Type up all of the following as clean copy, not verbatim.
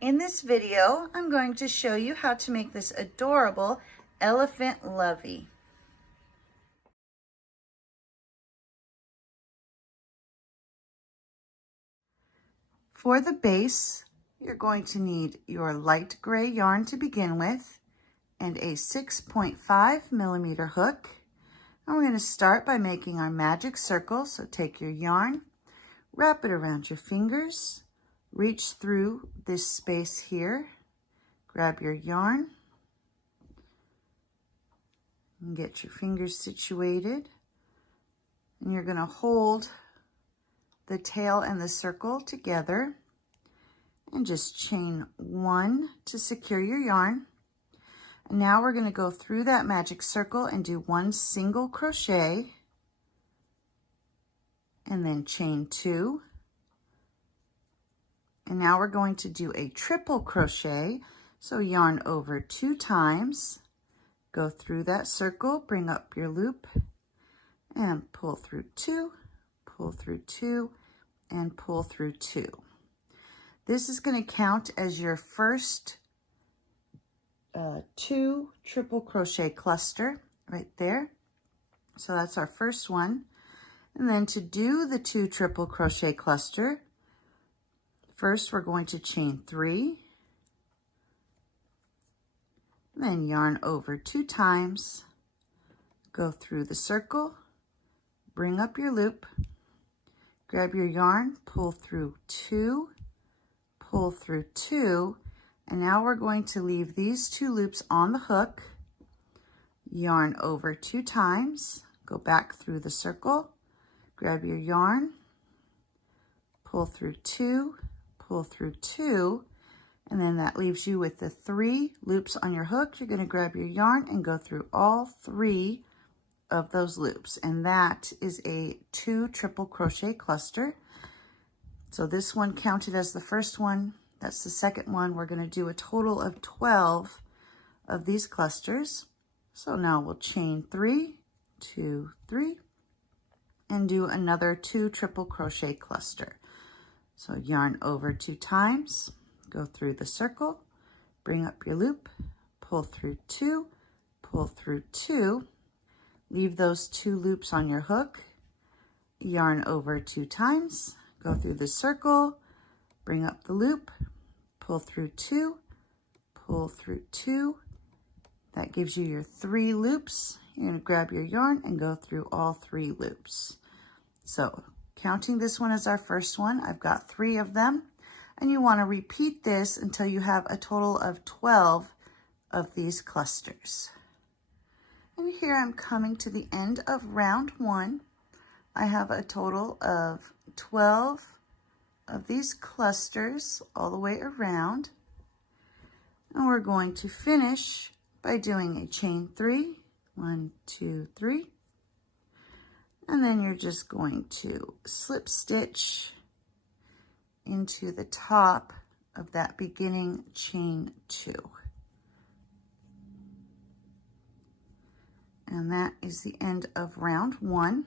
In this video, I'm going to show you how to make this adorable elephant Lovey. For the base, you're going to need your light gray yarn to begin with and a 6.5 millimeter hook. And we're going to start by making our magic circle. So take your yarn, wrap it around your fingers, reach through this space here, grab your yarn, and get your fingers situated. And you're going to hold the tail and the circle together and just chain 1 to secure your yarn. And now we're going to go through that magic circle and do 1 single crochet and then chain 2. And now we're going to do a triple crochet. So yarn over 2 times, go through that circle, bring up your loop and pull through 2, pull through 2, and pull through 2. This is going to count as your first 2 triple crochet cluster right there. So that's our first one. And then to do the 2 triple crochet cluster, first we're going to chain 3, then yarn over 2 times, go through the circle, bring up your loop, grab your yarn, pull through 2, pull through 2, and now we're going to leave these 2 loops on the hook, yarn over 2 times, go back through the circle, grab your yarn, pull through 2, pull through 2, and then that leaves you with the 3 loops on your hook. You're going to grab your yarn and go through all 3 of those loops, and that is a 2 triple crochet cluster. So this one counted as the first one. That's the second one. We're going to do a total of 12 of these clusters. So now we'll chain 3, 2, 3, and do another 2 triple crochet cluster. So yarn over 2 times, go through the circle, bring up your loop, pull through 2, pull through 2, leave those 2 loops on your hook, yarn over 2 times, go through the circle, bring up the loop, pull through 2, pull through 2. That gives you your 3 loops. You're going to grab your yarn and go through all 3 loops. So counting this one as our first one, I've got 3 of them, and you want to repeat this until you have a total of 12 of these clusters. And here I'm coming to the end of round 1. I have a total of 12 of these clusters all the way around. And we're going to finish by doing a chain 3, 1, 2, 3. And then you're just going to slip stitch into the top of that beginning chain 2. And that is the end of round 1.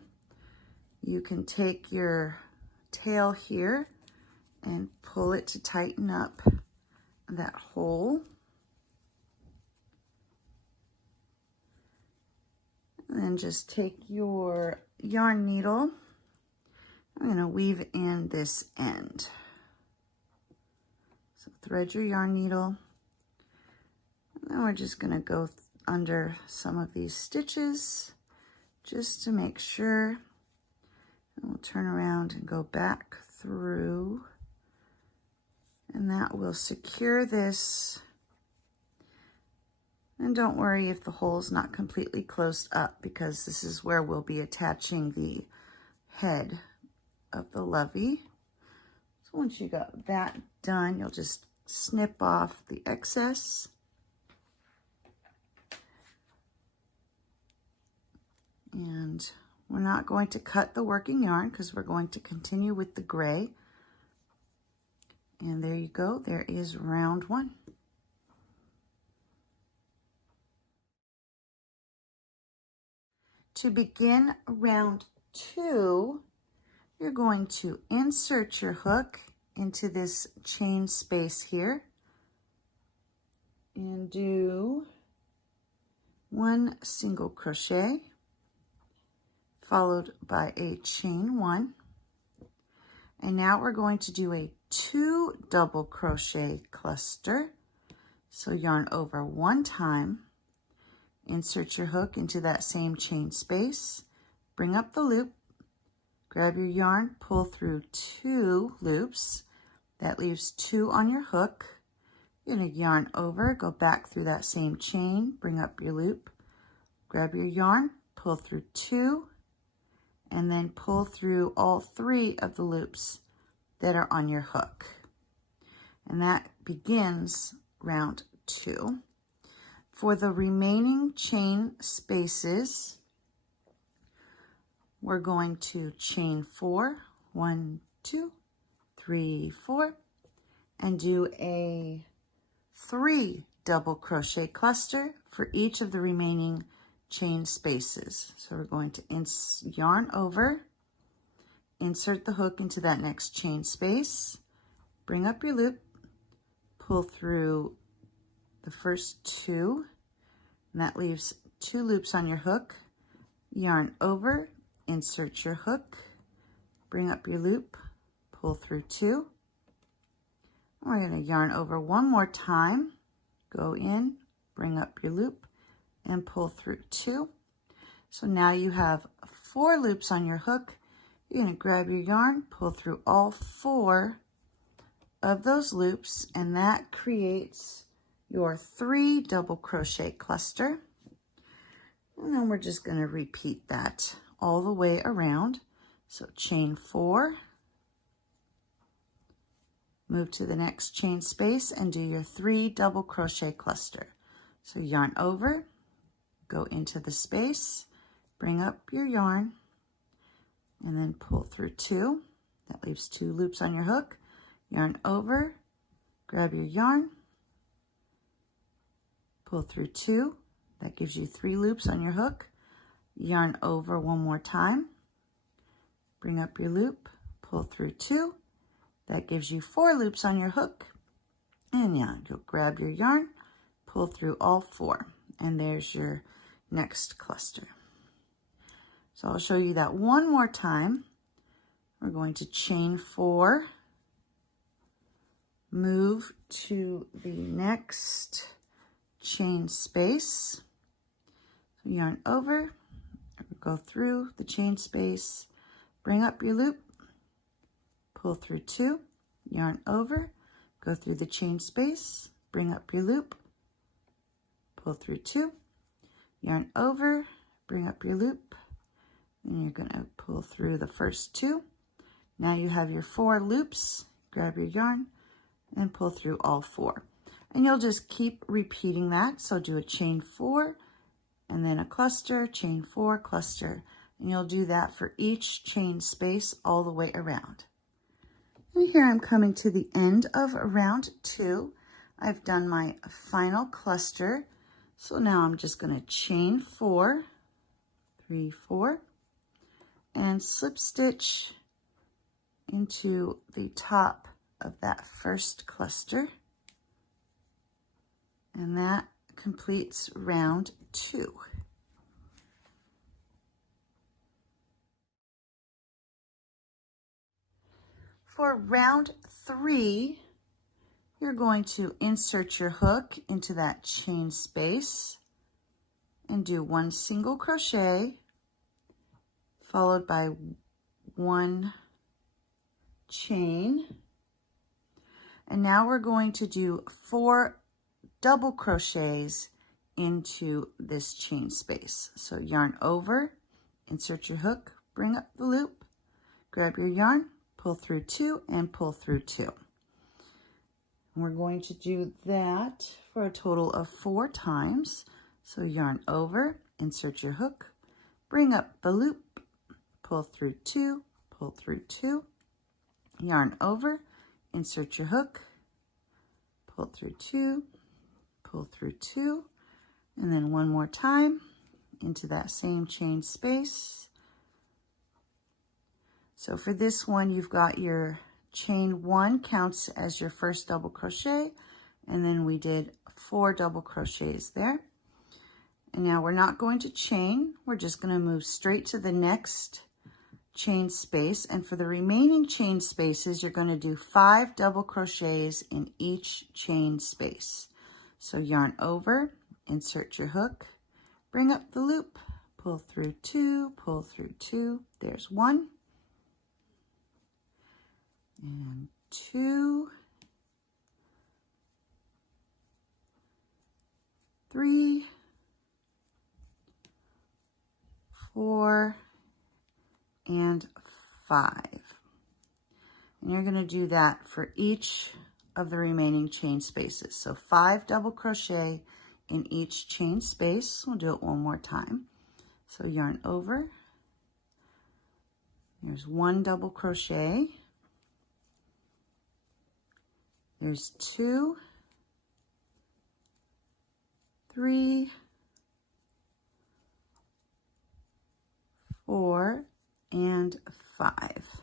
You can take your tail here and pull it to tighten up that hole. And then just take your yarn needle. I'm going to weave in this end. So thread your yarn needle. And then we're just going to go under some of these stitches just to make sure. And we'll turn around and go back through. And that will secure this. And don't worry if the hole's not completely closed up, because this is where we'll be attaching the head of the Lovey. So once you got that done, you'll just snip off the excess. And we're not going to cut the working yarn because we're going to continue with the gray. And there you go. There is round 1. To begin round 2, you're going to insert your hook into this chain space here. and do 1 single crochet followed by a chain 1. And now we're going to do a 2 double crochet cluster. So yarn over 1 time, insert your hook into that same chain space, bring up the loop, grab your yarn, pull through 2 loops. That leaves 2 on your hook. You're going to yarn over, go back through that same chain, bring up your loop, grab your yarn, pull through 2, and then pull through all 3 of the loops that are on your hook. And that begins round 2. For the remaining chain spaces, we're going to chain 4, 1, 2, 3, 4, and do a 3 double crochet cluster for each of the remaining chain spaces. So we're going to yarn over, insert the hook into that next chain space, bring up your loop, pull through the first 2, and that leaves 2 loops on your hook, yarn over, insert your hook, bring up your loop, pull through 2. We're going to yarn over 1 more time, go in, bring up your loop, and pull through 2. So now you have 4 loops on your hook. You're going to grab your yarn, pull through all 4 of those loops, and that creates your 3 double crochet cluster. And then we're just going to repeat that all the way around. So chain 4, move to the next chain space and do your 3 double crochet cluster. So yarn over, go into the space, bring up your yarn, and then pull through 2. That leaves 2 loops on your hook. Yarn over, grab your yarn, pull through 2. That gives you 3 loops on your hook. Yarn over 1 more time, bring up your loop, pull through 2. That gives you 4 loops on your hook. And yeah, you'll grab your yarn, pull through all 4, and there's your next cluster. So I'll show you that one more time. We're going to chain 4, move to the next chain space, so yarn over, go through the chain space, bring up your loop, pull through 2, yarn over, go through the chain space, bring up your loop, pull through 2, yarn over, bring up your loop, and you're going to pull through the first 2. Now you have your 4 loops. Grab your yarn and pull through all 4. And you'll just keep repeating that. So do a chain 4 and then a cluster, chain 4, cluster. And you'll do that for each chain space all the way around. And here I'm coming to the end of round 2. I've done my final cluster. So now I'm just going to chain 4, 3, 4, and slip stitch into the top of that first cluster. And that completes round 2. For round 3, you're going to insert your hook into that chain space and do 1 single crochet followed by 1 chain. And now we're going to do 4 double crochets into this chain space. So yarn over, insert your hook, bring up the loop, grab your yarn, pull through 2 and pull through 2. And we're going to do that for a total of 4 times. So yarn over, insert your hook, bring up the loop, pull through 2, pull through 2, yarn over, insert your hook, pull through 2, pull through 2, and then 1 more time into that same chain space. So for this one, you've got your chain 1 counts as your first double crochet, and then we did 4 double crochets there. And now we're not going to chain, we're just going to move straight to the next chain space, and for the remaining chain spaces you're going to do 5 double crochets in each chain space. So yarn over, insert your hook, bring up the loop, pull through 2, pull through 2, there's 1 and 2, 3, 4, and 5. And you're going to do that for each of the remaining chain spaces. So 5 double crochet in each chain space. We'll do it one more time. So yarn over, there's 1 double crochet, there's 2, 3, 4, and 5.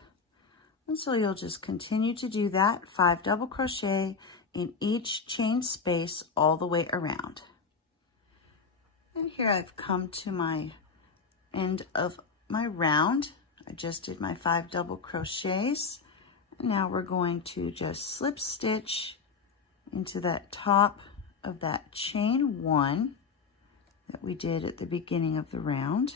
And so you'll just continue to do that, 5 double crochet in each chain space all the way around. And here I've come to my end of my round. I just did my 5 double crochets. And now we're going to just slip stitch into that top of that chain 1 that we did at the beginning of the round.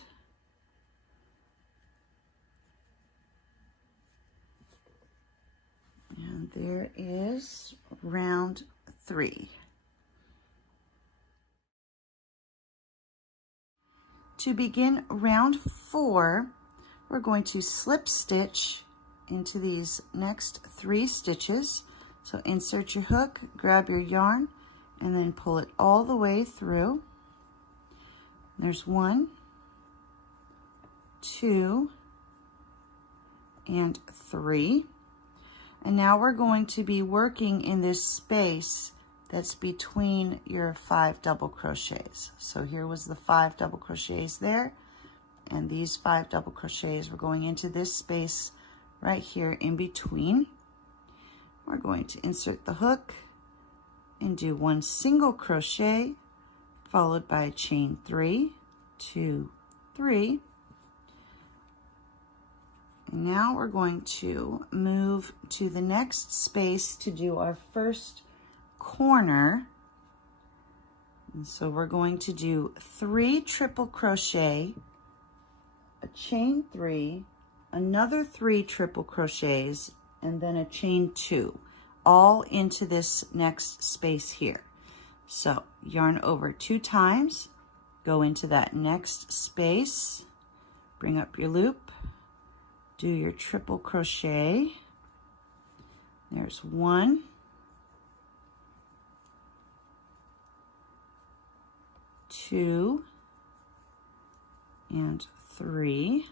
And there is round 3. To begin round 4, we're going to slip stitch into these next 3 stitches. So insert your hook, grab your yarn, and then pull it all the way through. There's 1, 2, and 3. And now we're going to be working in this space that's between your 5 double crochets. So here was the 5 double crochets there, and these 5 double crochets, we're going into this space right here in between. We're going to insert the hook and do 1 single crochet followed by a chain 3, 2, 3. And now we're going to move to the next space to do our first corner. And so we're going to do 3 triple crochet, a chain 3, another 3 triple crochets, and then a chain 2, all into this next space here. So yarn over 2 times, go into that next space, bring up your loop, do your triple crochet. There's 1, 2, and 3.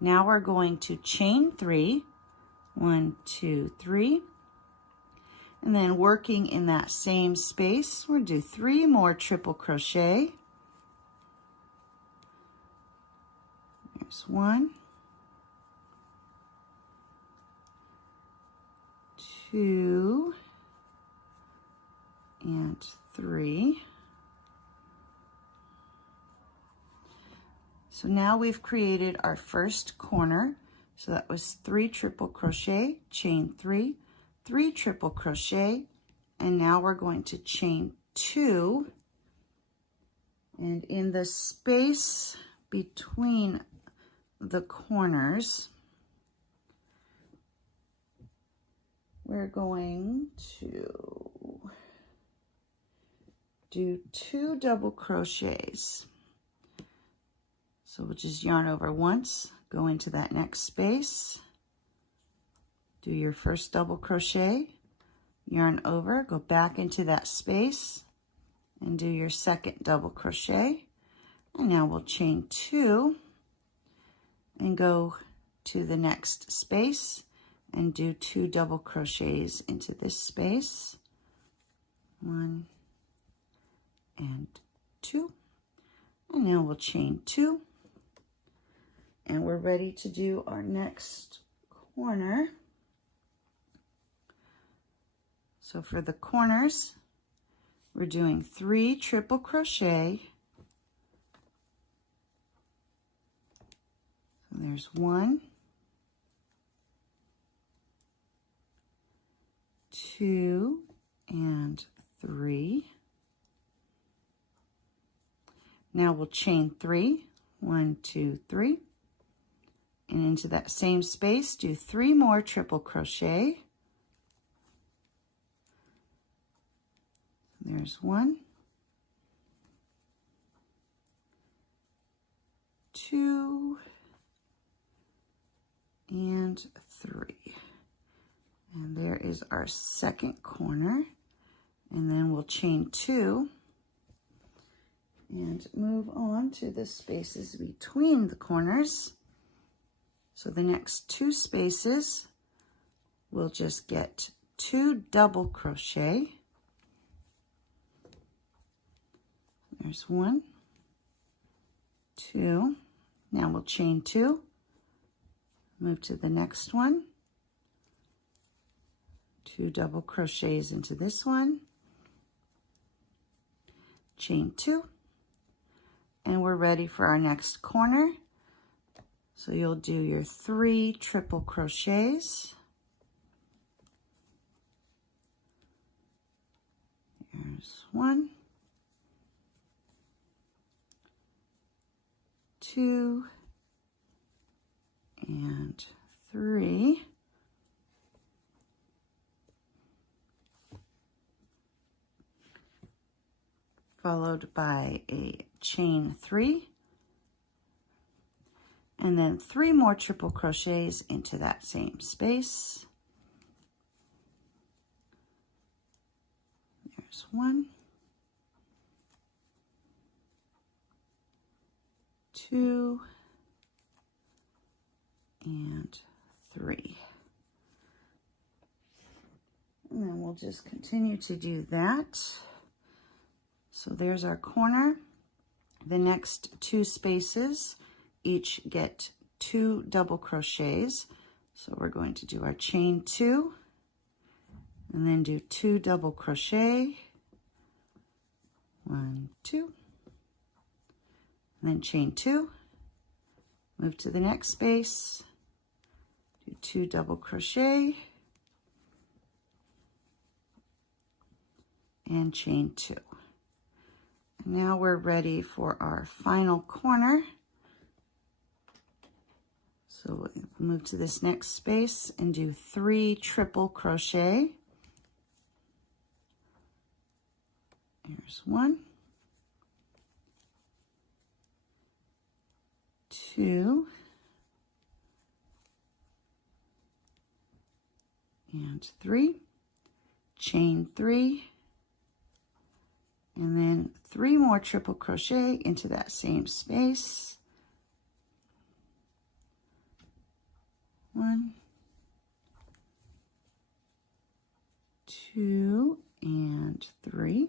Now we're going to chain 3, 1, 2, 3. And then working in that same space, we'll do 3 more triple crochet. There's 1, 2, and 3. So now we've created our first corner. So that was 3 triple crochet, chain 3, 3 triple crochet, and now we're going to chain 2. And in the space between the corners, we're going to do 2 double crochets. So we'll just yarn over once, go into that next space, do your first double crochet, yarn over, go back into that space, and do your second double crochet. And now we'll chain 2 and go to the next space and do 2 double crochets into this space. 1 and 2. And now we'll chain 2. And we're ready to do our next corner. So for the corners, we're doing 3 triple crochet. So there's 1, 2, and 3. Now we'll chain 3, 1, 2, 3, and into that same space, do 3 more triple crochet. There's 1, 2, and 3. And there is our second corner. And then we'll chain 2 and move on to the spaces between the corners. So the next 2 spaces, we'll just get 2 double crochet. There's 1, 2. Now we'll chain 2, move to the next one, 2 double crochets into this one, chain 2, and we're ready for our next corner. So you'll do your 3 triple crochets. There's 1, 2, and 3. Followed by a chain 3, and then 3 more triple crochets into that same space. There's 1, 2, and 3. And then we'll just continue to do that. So there's our corner. The next 2 spaces each get 2 double crochets. So we're going to do our chain 2 and then do 2 double crochet. 1, 2, and then chain 2, move to the next space, do 2 double crochet, and chain 2. Now we're ready for our final corner. So we'll move to this next space and do 3 triple crochet. Here's 1, 2, and 3, chain 3, and then 3 more triple crochet into that same space. 1, 2, and 3.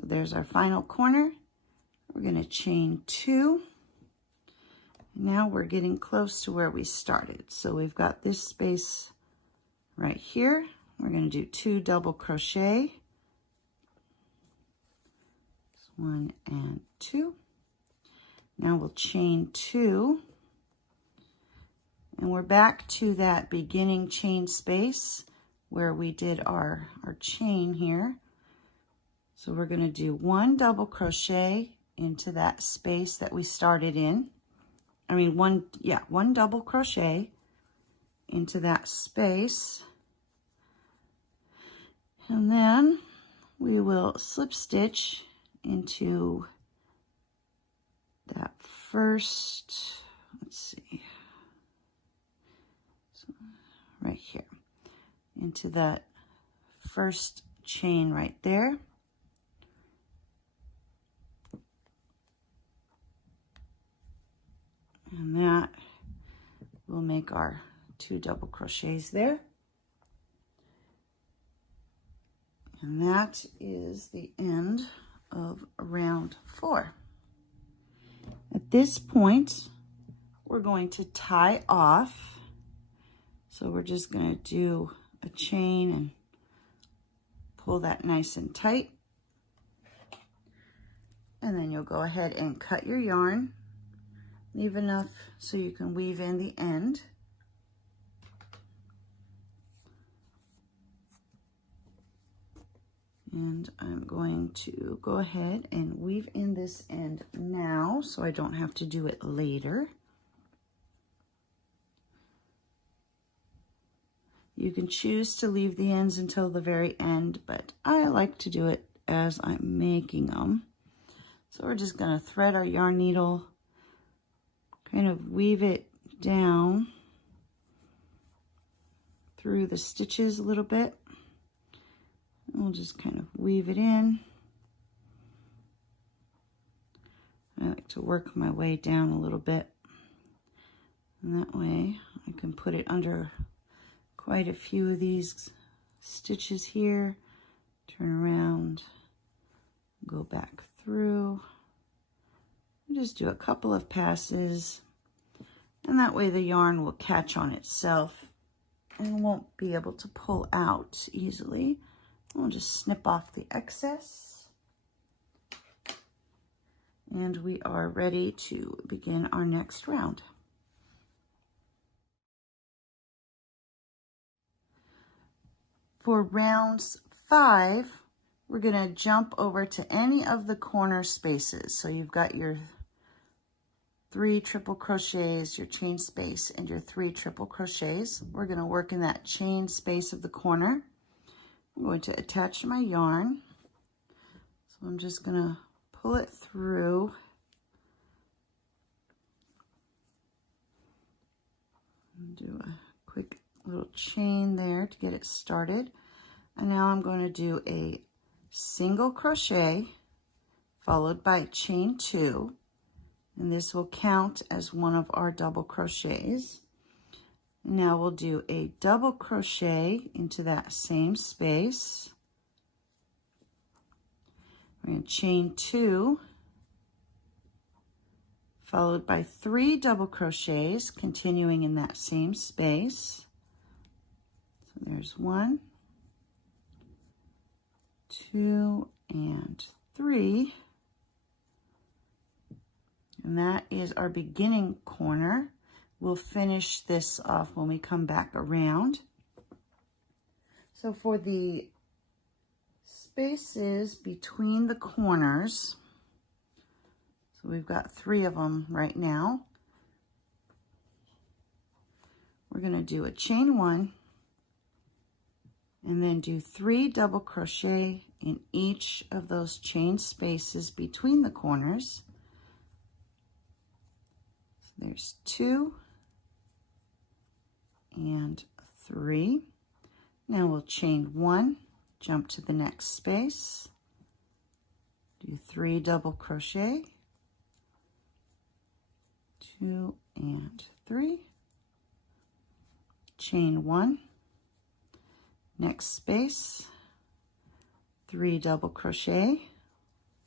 So there's our final corner. We're going to chain 2. Now we're getting close to where we started. So we've got this space right here. We're going to do 2 double crochet. 1 and 2. Now we'll chain 2. And we're back to that beginning chain space where we did our chain here. So we're going to do 1 double crochet into that space that we started in. one double crochet into that space. And then we will slip stitch into that first, let's see, so right here, into that first chain right there. And that will make our 2 double crochets there. And that is the end of round 4. At this point, we're going to tie off. So we're just going to do a chain and pull that nice and tight. And then you'll go ahead and cut your yarn. Leave enough so you can weave in the end. And I'm going to go ahead and weave in this end now so I don't have to do it later. You can choose to leave the ends until the very end, but I like to do it as I'm making them. So we're just going to thread our yarn needle, kind of weave it down through the stitches a little bit. And we'll just kind of weave it in. I like to work my way down a little bit. And that way I can put it under quite a few of these stitches here. Turn around, go back through. Just do a couple of passes, and that way the yarn will catch on itself and won't be able to pull out easily. We'll just snip off the excess. And we are ready to begin our next round. For rounds 5, we're going to jump over to any of the corner spaces. So you've got your 3 triple crochets, your chain space, and your 3 triple crochets. We're going to work in that chain space of the corner. I'm going to attach my yarn. So I'm just going to pull it through. And do a quick little chain there to get it started. And now I'm going to do a single crochet followed by chain 2, and this will count as one of our double crochets. Now we'll do a double crochet into that same space. We're going to chain 2 followed by 3 double crochets continuing in that same space. So there's 1, 2, and 3. And that is our beginning corner. We'll finish this off when we come back around. So for the spaces between the corners, so we've got 3 of them right now. We're going to do a chain 1 and then do 3 double crochet in each of those chain spaces between the corners. So there's 2 and 3. Now we'll chain 1, jump to the next space, do 3 double crochet, 2 and 3, chain 1, next space, 3 double crochet,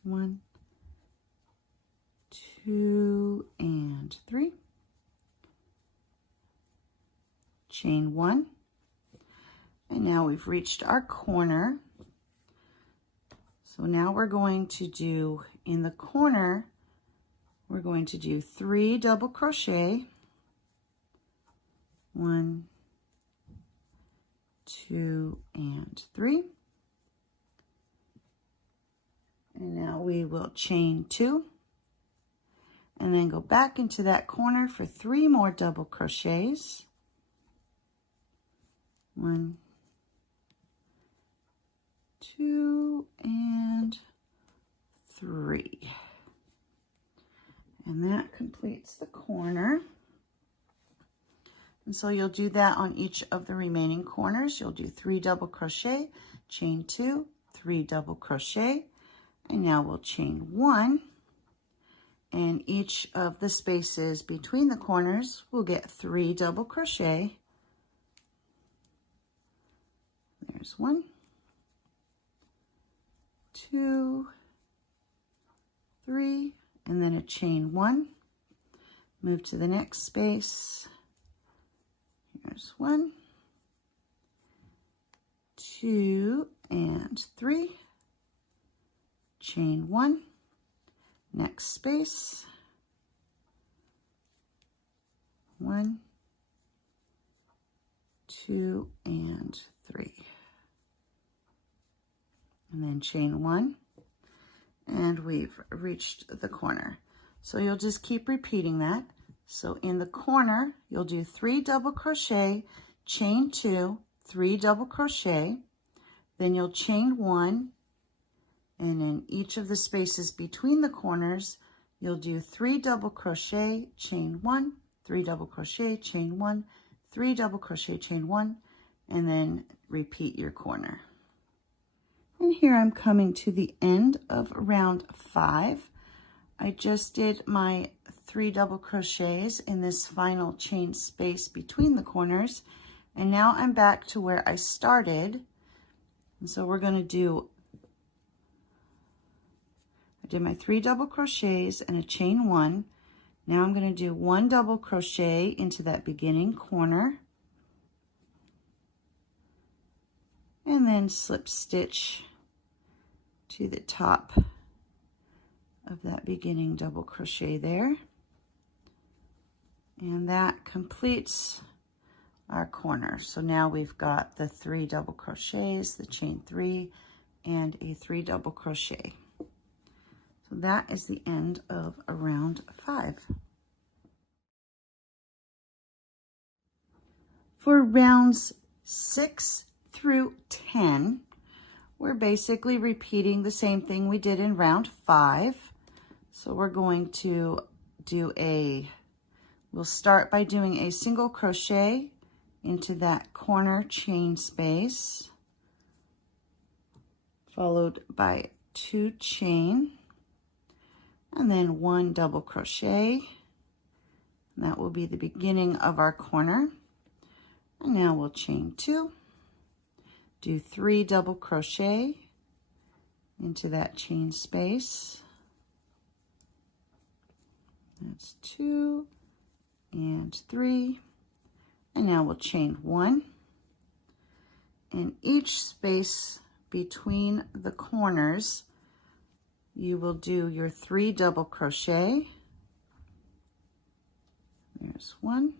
1, 2 and 3, chain 1, and now we've reached our corner. So now we're going to do, in the corner, we're going to do 3 double crochet, 1, 2 and 3, and now we will chain 2 and then go back into that corner for 3 more double crochets, 1, 2 and 3, and that completes the corner. And so you'll do that on each of the remaining corners. You'll do 3 double crochet, chain 2, 3 double crochet, and now we'll chain 1, and each of the spaces between the corners will get 3 double crochet. There's 1, 2, 3, and then a chain 1. Move to the next space. There's 1, 2 and 3, chain 1, next space, 1, 2 and 3, and then chain 1, and we've reached the corner. So you'll just keep repeating that. So in the corner, you'll do 3 double crochet, chain 2, 3 double crochet, then you'll chain 1, and in each of the spaces between the corners, you'll do 3 double crochet, chain 1, 3 double crochet, chain 1, 3 double crochet, chain 1, and then repeat your corner. And here I'm coming to the end of round 5. I just did my 3 double crochets in this final chain space between the corners, and now I'm back to where I started. And so we're going to do, I did my 3 double crochets and a chain 1. Now I'm going to do 1 double crochet into that beginning corner, and then slip stitch to the top of that beginning double crochet there. And that completes our corner. So now we've got the 3 double crochets, the chain 3, and a 3 double crochet. So that is the end of round 5. For rounds 6 through 10, we're basically repeating the same thing we did in round 5. So we're going to do we'll start by doing a single crochet into that corner chain space, followed by 2 chain, and then 1 double crochet. And that will be the beginning of our corner. And now we'll chain 2, do 3 double crochet into that chain space. That's 2 and 3, and now we'll chain 1. In each space between the corners, you will do your 3 double crochet. There's 1,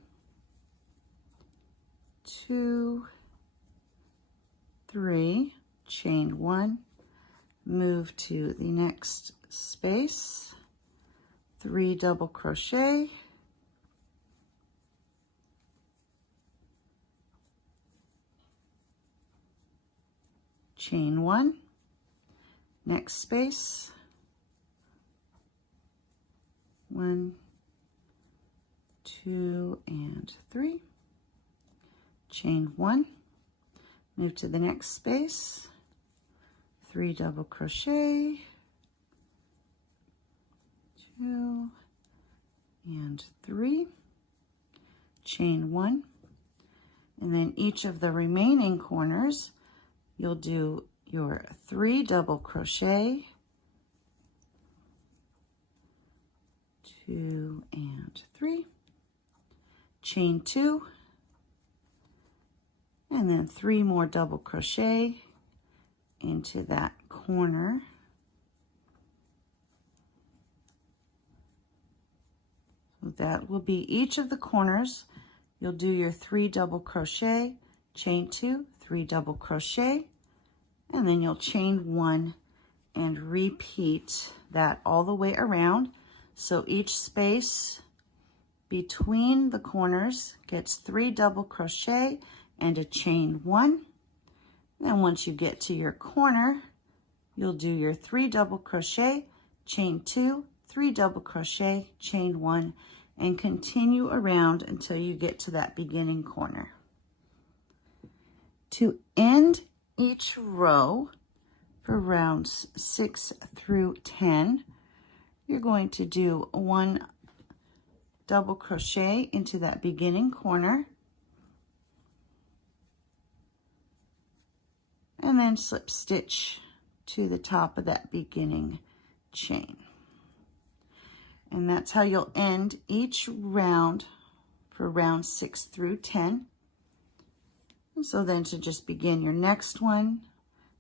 2, 3, chain 1, move to the next space, 3 double crochet, chain 1, next space, 1, 2 and 3, chain 1, move to the next space, 3 double crochet, 2 and 3, chain 1, and then each of the remaining corners you'll do your 3 double crochet, 2 and 3, chain 2, and then 3 more double crochet into that corner. So that will be each of the corners. You'll do your 3 double crochet, chain 2, 3 double crochet, and then you'll chain 1 and repeat that all the way around. So each space between the corners gets 3 double crochet and a chain 1. Then once you get to your corner, you'll do your 3 double crochet, chain 2, 3 double crochet, chain 1, and continue around until you get to that beginning corner. To end each row for rounds 6 through 10, you're going to do 1 double crochet into that beginning corner, and then slip stitch to the top of that beginning chain. And that's how you'll end each round for round 6 through 10. And so then to just begin your next one,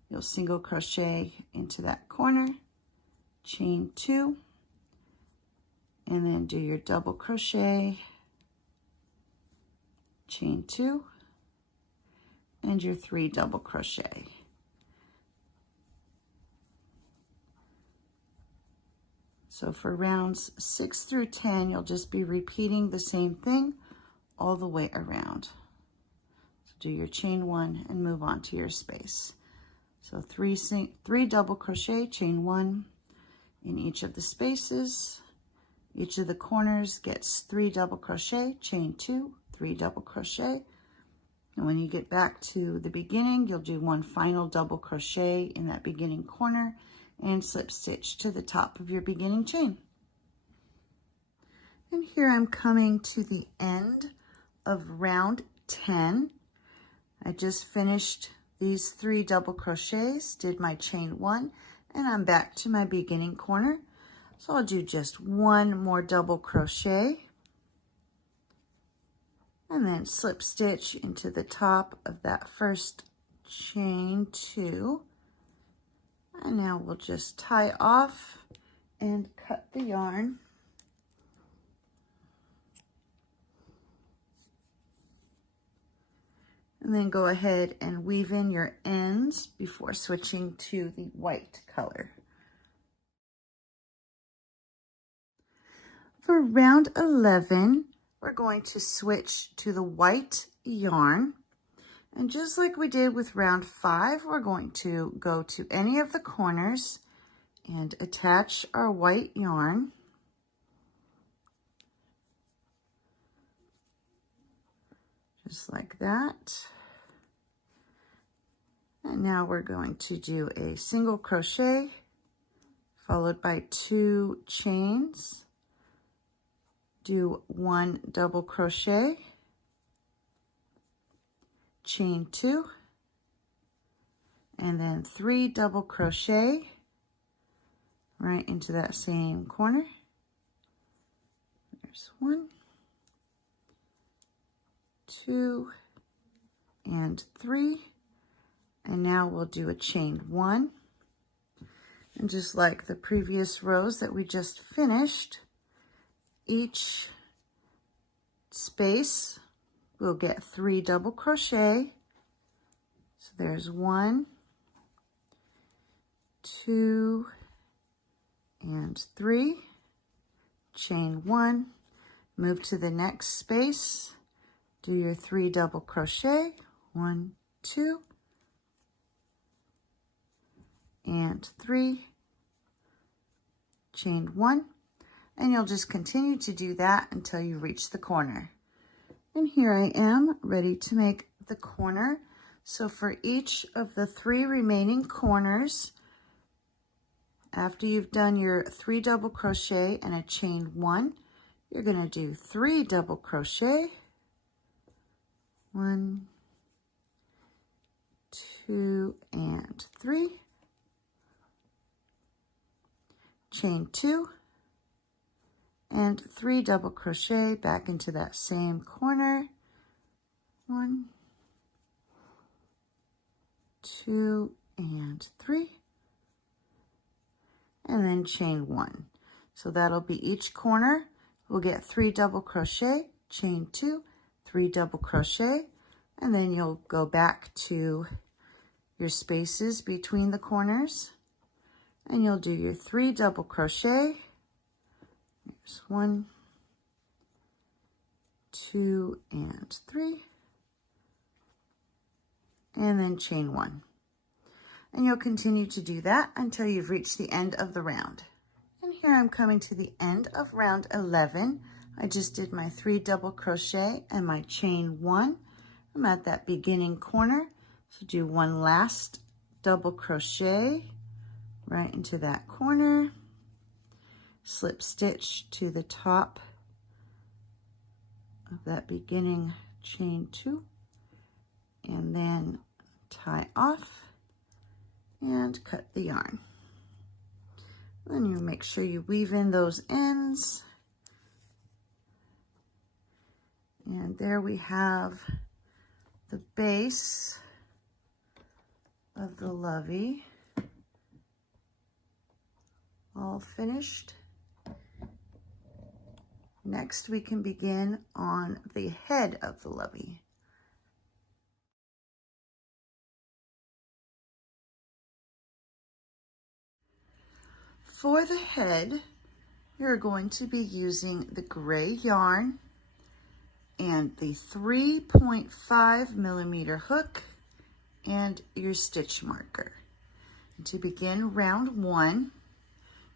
you'll single crochet into that corner, chain 2, and then do your double crochet, chain 2, and your 3 double crochet. So for rounds 6 through 10, you'll just be repeating the same thing all the way around. So do your chain 1 and move on to your space. So 3 double crochet, chain 1 in each of the spaces. Each of the corners gets 3 double crochet, chain 2, 3 double crochet. And when you get back to the beginning, you'll do 1 final double crochet in that beginning corner and slip stitch to the top of your beginning chain. And here I'm coming to the end of round 10. I just finished these 3 double crochets, did my chain 1, and I'm back to my beginning corner. So I'll do just 1 more double crochet and then slip stitch into the top of that first chain 2. And now we'll just tie off and cut the yarn. And then go ahead and weave in your ends before switching to the white color. For round 11, we're going to switch to the white yarn. And just like we did with round 5, we're going to go to any of the corners and attach our white yarn. Just like that. And now we're going to do a single crochet followed by 2 chains. Do 1 double crochet, chain 2, and then 3 double crochet right into that same corner. There's 1, 2, and 3. And now we'll do a chain 1. And just like the previous rows that we just finished, each space we'll get 3 double crochet. So there's 1, 2, and 3. Chain 1, move to the next space, do your 3 double crochet, 1, 2, and 3, chain 1, and you'll just continue to do that until you reach the corner. And here I am ready to make the corner. So for each of the 3 remaining corners, after you've done your 3 double crochet and a chain 1, you're going to do 3 double crochet, 1, 2, and 3, chain 2, and 3 double crochet back into that same corner, 1, 2, and 3, and then chain 1. So that'll be each corner. We'll get 3 double crochet, chain 2, 3 double crochet, and then you'll go back to your spaces between the corners, and you'll do your 3 double crochet. There's 1, 2, and 3, and then chain 1. And you'll continue to do that until you've reached the end of the round. And here I'm coming to the end of round 11. I just did my 3 double crochet and my chain 1. I'm at that beginning corner, so do 1 last double crochet right into that corner, slip stitch to the top of that beginning chain 2, and then tie off and cut the yarn. Then you make sure you weave in those ends, and there we have the base of the Lovey all finished. Next, we can begin on the head of the Lovey. For the head, you're going to be using the gray yarn and the 3.5 millimeter hook and your stitch marker. And to begin round 1,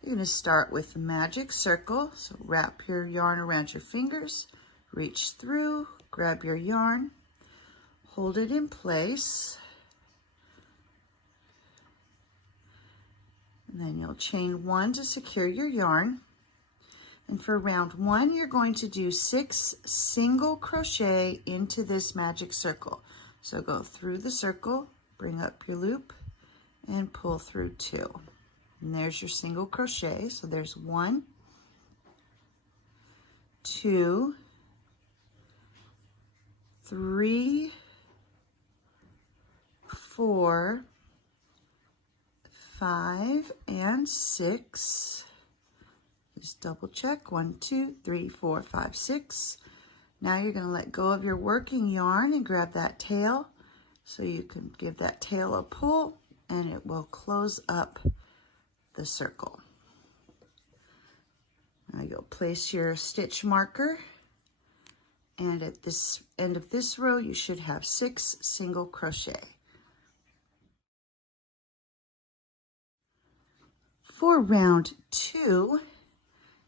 you're going to start with the magic circle. So wrap your yarn around your fingers, reach through, grab your yarn, hold it in place, and then you'll chain 1 to secure your yarn. And for round 1, you're going to do 6 single crochet into this magic circle. So go through the circle, bring up your loop, and pull through 2. And there's your single crochet. So there's 1, 2, 3, 4, 5, and 6. Just double check. 1, 2, 3, 4, 5, 6. Now you're going to let go of your working yarn and grab that tail. So you can give that tail a pull and it will close up the circle. Now you'll place your stitch marker, and at this end of this row you should have 6 single crochet. For round 2,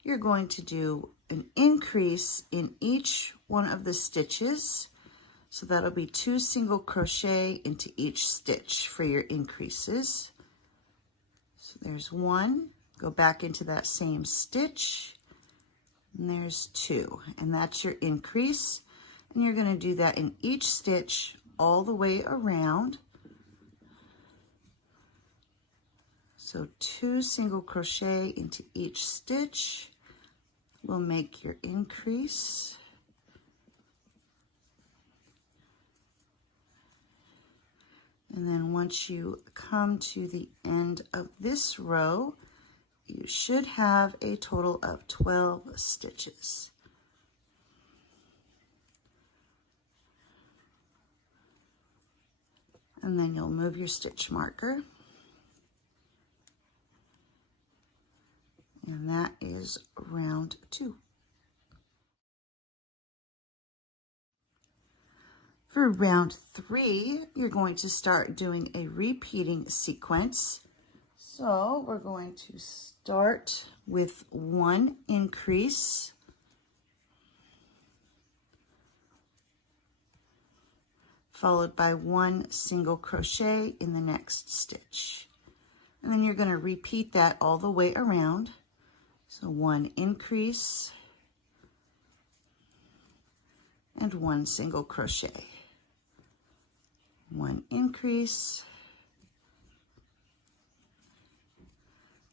you're going to do an increase in each one of the stitches. So that'll be 2 single crochet into each stitch for your increases. So there's 1, go back into that same stitch, and there's 2, and that's your increase. And you're going to do that in each stitch all the way around. So 2 single crochet into each stitch will make your increase. And then once you come to the end of this row, you should have a total of 12 stitches. And then you'll move your stitch marker. And that is round 2. For round 3, you're going to start doing a repeating sequence. So we're going to start with 1 increase, followed by 1 single crochet in the next stitch. And then you're going to repeat that all the way around. So 1 increase and 1 single crochet. 1 increase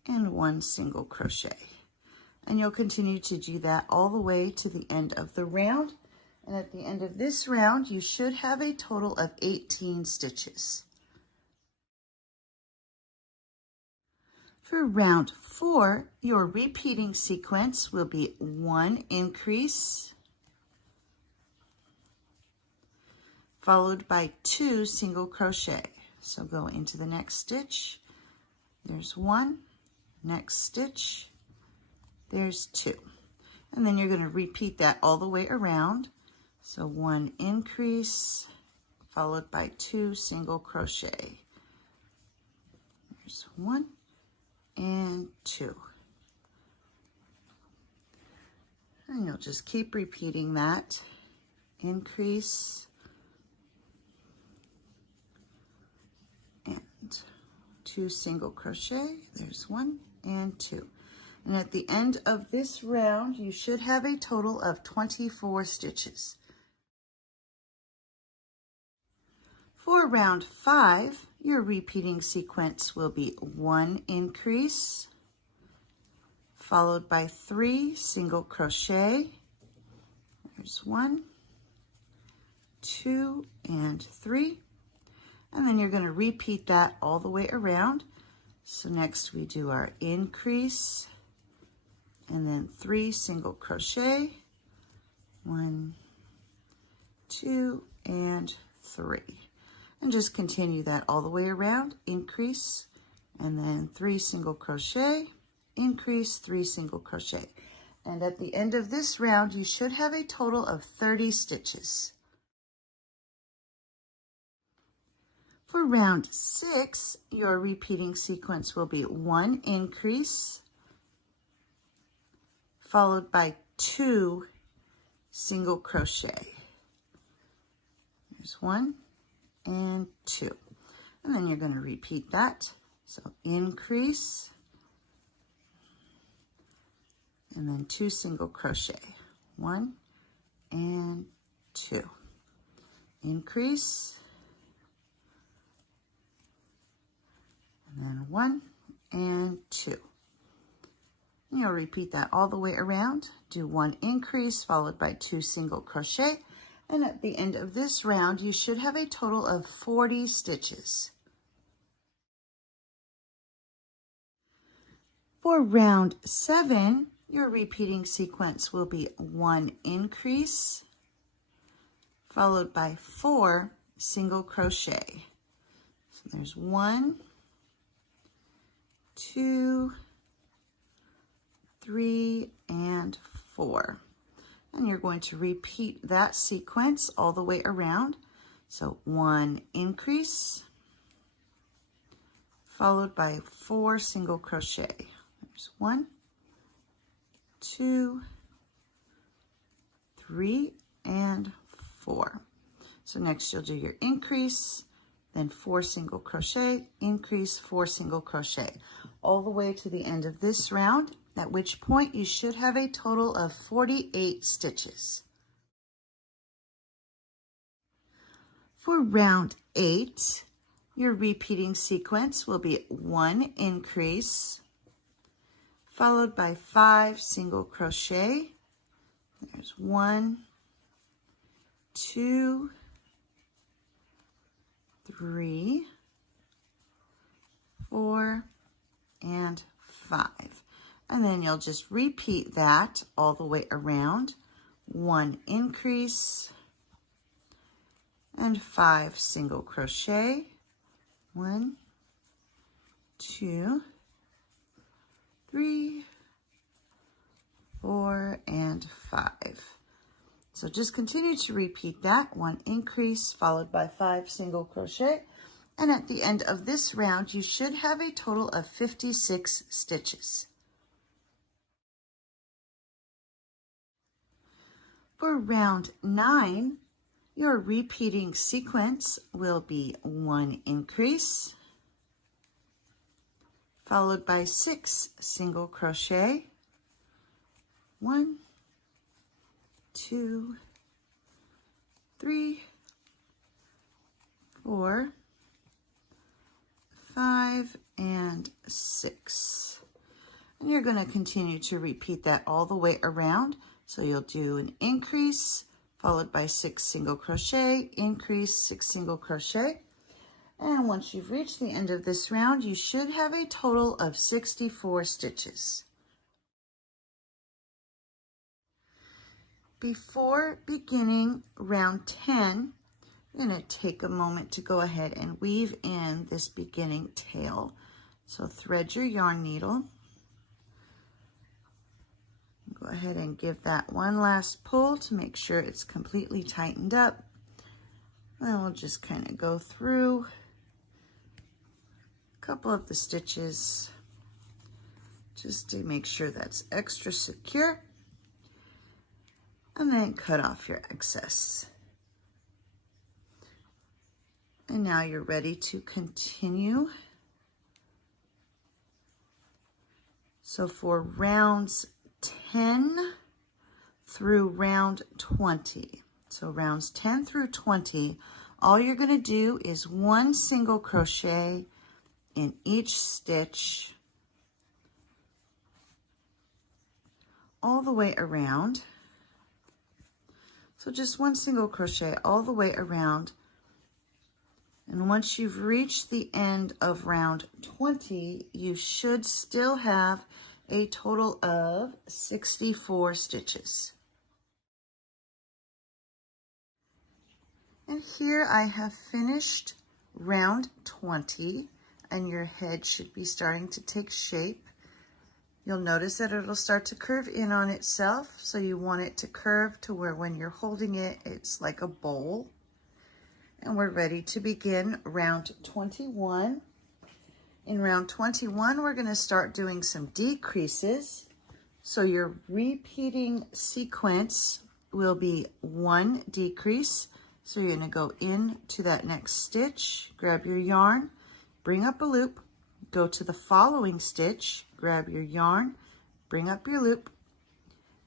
and 1 single crochet. And you'll continue to do that all the way to the end of the round. And at the end of this round, you should have a total of 18 stitches. For round 4, your repeating sequence will be 1 increase, followed by 2 single crochet. So go into the next stitch, there's 1, next stitch, there's 2. And then you're going to repeat that all the way around. So 1 increase, followed by 2 single crochet. There's 1 and 2. And you'll just keep repeating that. Increase, and 2 single crochet. There's 1 and 2. And at the end of this round, you should have a total of 24 stitches. For round 5, your repeating sequence will be 1 increase, followed by 3 single crochet. There's 1, 2 and 3, and then you're going to repeat that all the way around. So next we do our increase and then 3 single crochet, 1, 2 and 3, and just continue that all the way around. Increase and then 3 single crochet, increase, 3 single crochet, and at the end of this round you should have a total of 30 stitches. For round 6, your repeating sequence will be 1 increase followed by 2 single crochet. There's 1 and 2, and then you're going to repeat that. So increase and then 2 single crochet, 1 and 2, increase, and then 1 and 2. And you'll repeat that all the way around. Do 1 increase followed by 2 single crochet, and at the end of this round you should have a total of 40 stitches. For round 7, your repeating sequence will be 1 increase followed by 4 single crochet. So there's 1, 2, 3, and 4. And you're going to repeat that sequence all the way around. So 1 increase followed by 4 single crochet. There's 1, 2, 3, and 4. So next you'll do your increase, then 4 single crochet, increase, 4 single crochet, all the way to the end of this round, at which point you should have a total of 48 stitches. For round 8, your repeating sequence will be 1 increase followed by 5 single crochet. There's 1, 2, 3, 4, and 5. And then you'll just repeat that all the way around. 1 increase and 5 single crochet. 1, 2, 3, 4, and 5. So just continue to repeat that. 1 increase followed by 5 single crochet. And at the end of this round, you should have a total of 56 stitches. For round 9, your repeating sequence will be 1 increase followed by 6 single crochet. 1, 2, 3, 4, 5, and 6. And you're going to continue to repeat that all the way around. So you'll do an increase followed by 6 single crochet, increase, 6 single crochet. And once you've reached the end of this round, you should have a total of 64 stitches. Before beginning round 10, I'm going to take a moment to go ahead and weave in this beginning tail. So thread your yarn needle. Go ahead and give that one last pull to make sure it's completely tightened up. Then we'll just kind of go through a couple of the stitches just to make sure that's extra secure. And then cut off your excess. And now you're ready to continue. So for rounds 10 through round 20, so rounds 10 through 20, all you're going to do is 1 single crochet in each stitch all the way around. So just one single crochet all the way around. And once you've reached the end of round 20, you should still have a total of 64 stitches. And here I have finished round 20, and your head should be starting to take shape. You'll notice that it'll start to curve in on itself, so you want it to curve to where when you're holding it, it's like a bowl. And we're ready to begin round 21. In round 21, we're going to start doing some decreases. So your repeating sequence will be one decrease. So you're going to go into that next stitch, grab your yarn, bring up a loop, go to the following stitch, grab your yarn, bring up your loop,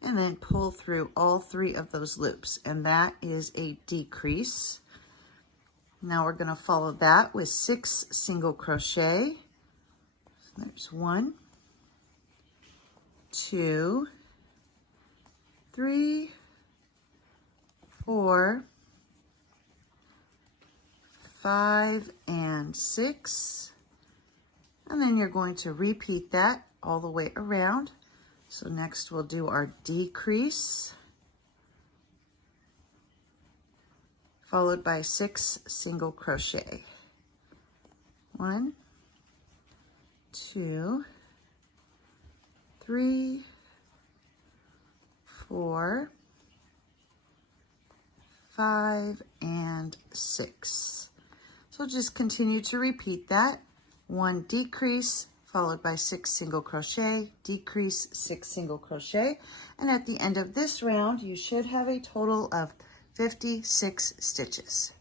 and then pull through all three of those loops. And that is a decrease. Now we're going to follow that with 6 single crochet. So there's 1, 2, 3, 4, 5, and 6. And then you're going to repeat that all the way around. So next we'll do our decrease, followed by 6 single crochet. 1, 2, 3, 4, 5, and 6. So just continue to repeat that. 1 decrease, followed by 6 single crochet, decrease, 6 single crochet. And at the end of this round, you should have a total of 56 stitches.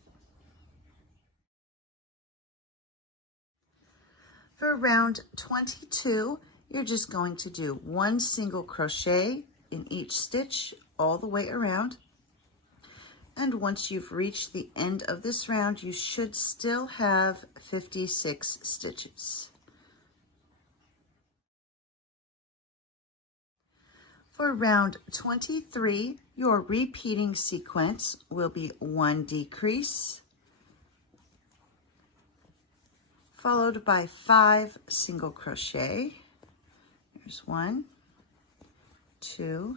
For round 22, you're just going to do 1 single crochet in each stitch all the way around. And once you've reached the end of this round, you should still have 56 stitches. For round 23, your repeating sequence will be 1 decrease, followed by 5 single crochet. There's 1, 2,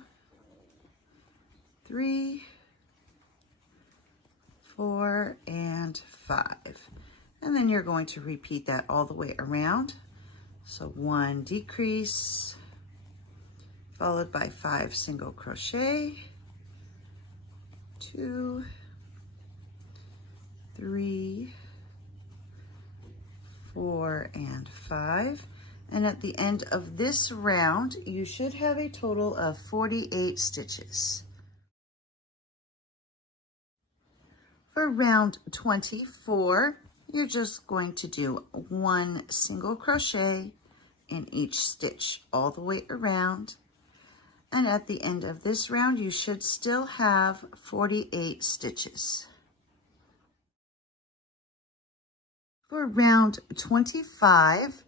3, 4, and 5. And then you're going to repeat that all the way around. So 1 decrease, followed by 5 single crochet, 2, 3, 4, and 5. And at the end of this round, you should have a total of 48 stitches. For round 24, you're just going to do 1 single crochet in each stitch all the way around. And at the end of this round, you should still have 48 stitches. For round 25,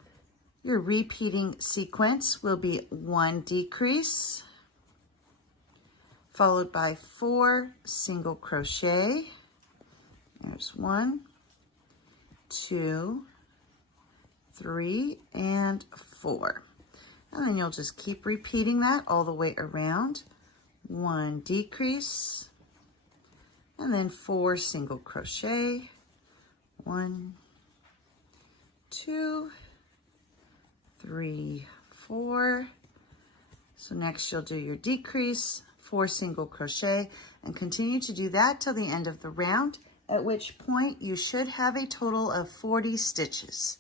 your repeating sequence will be 1 decrease, followed by 4 single crochet. There's 1, 2, 3, and 4. And then you'll just keep repeating that all the way around. 1 decrease, and then 4 single crochet. 1, 2, 3, 4. So next you'll do your decrease, 4 single crochet, and continue to do that till the end of the round, at which point you should have a total of 40 stitches.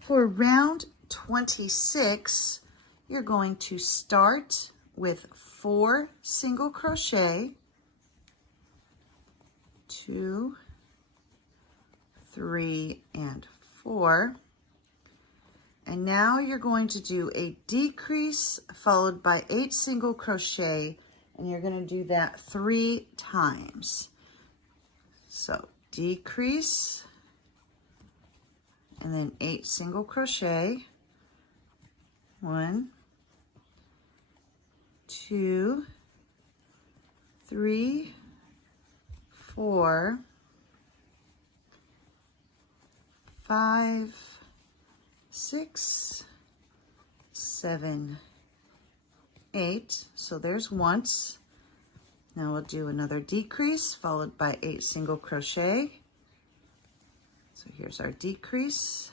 For round 26, you're going to start with 4 single crochet, 2, 3, and 4. And now you're going to do a decrease followed by 8 single crochet, and you're going to do that 3 times. So decrease, and then 8 single crochet. 1, 2, 3, 4, 5, 6, 7, 8. So there's once. Now we'll do another decrease followed by 8 single crochet. So here's our decrease.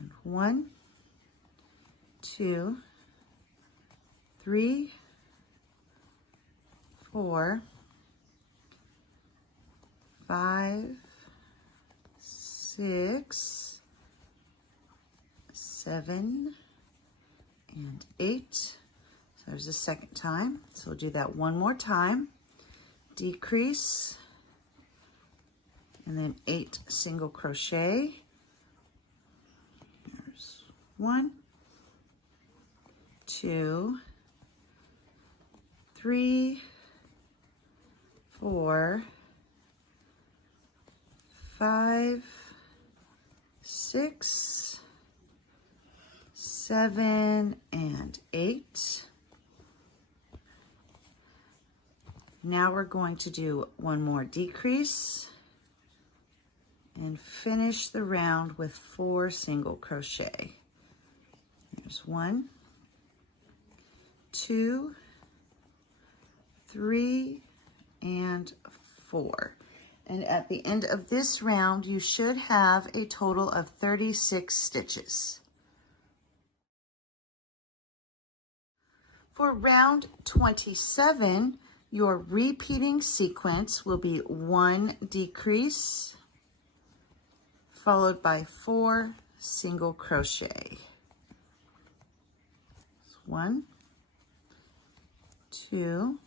And 1, 2, 3, 4, 5, 6, 7, and 8. So there's the second time. So we'll do that one more time. Decrease, and then 8 single crochet. There's 1, 2, 3, 4, 5, 6, 7, and 8. Now we're going to do one more decrease and finish the round with 4 single crochet. There's 1, 2, 3, and 4. And at the end of this round, you should have a total of 36 stitches. For round 27, your repeating sequence will be 1 decrease, followed by 4 single crochet. 1, 2,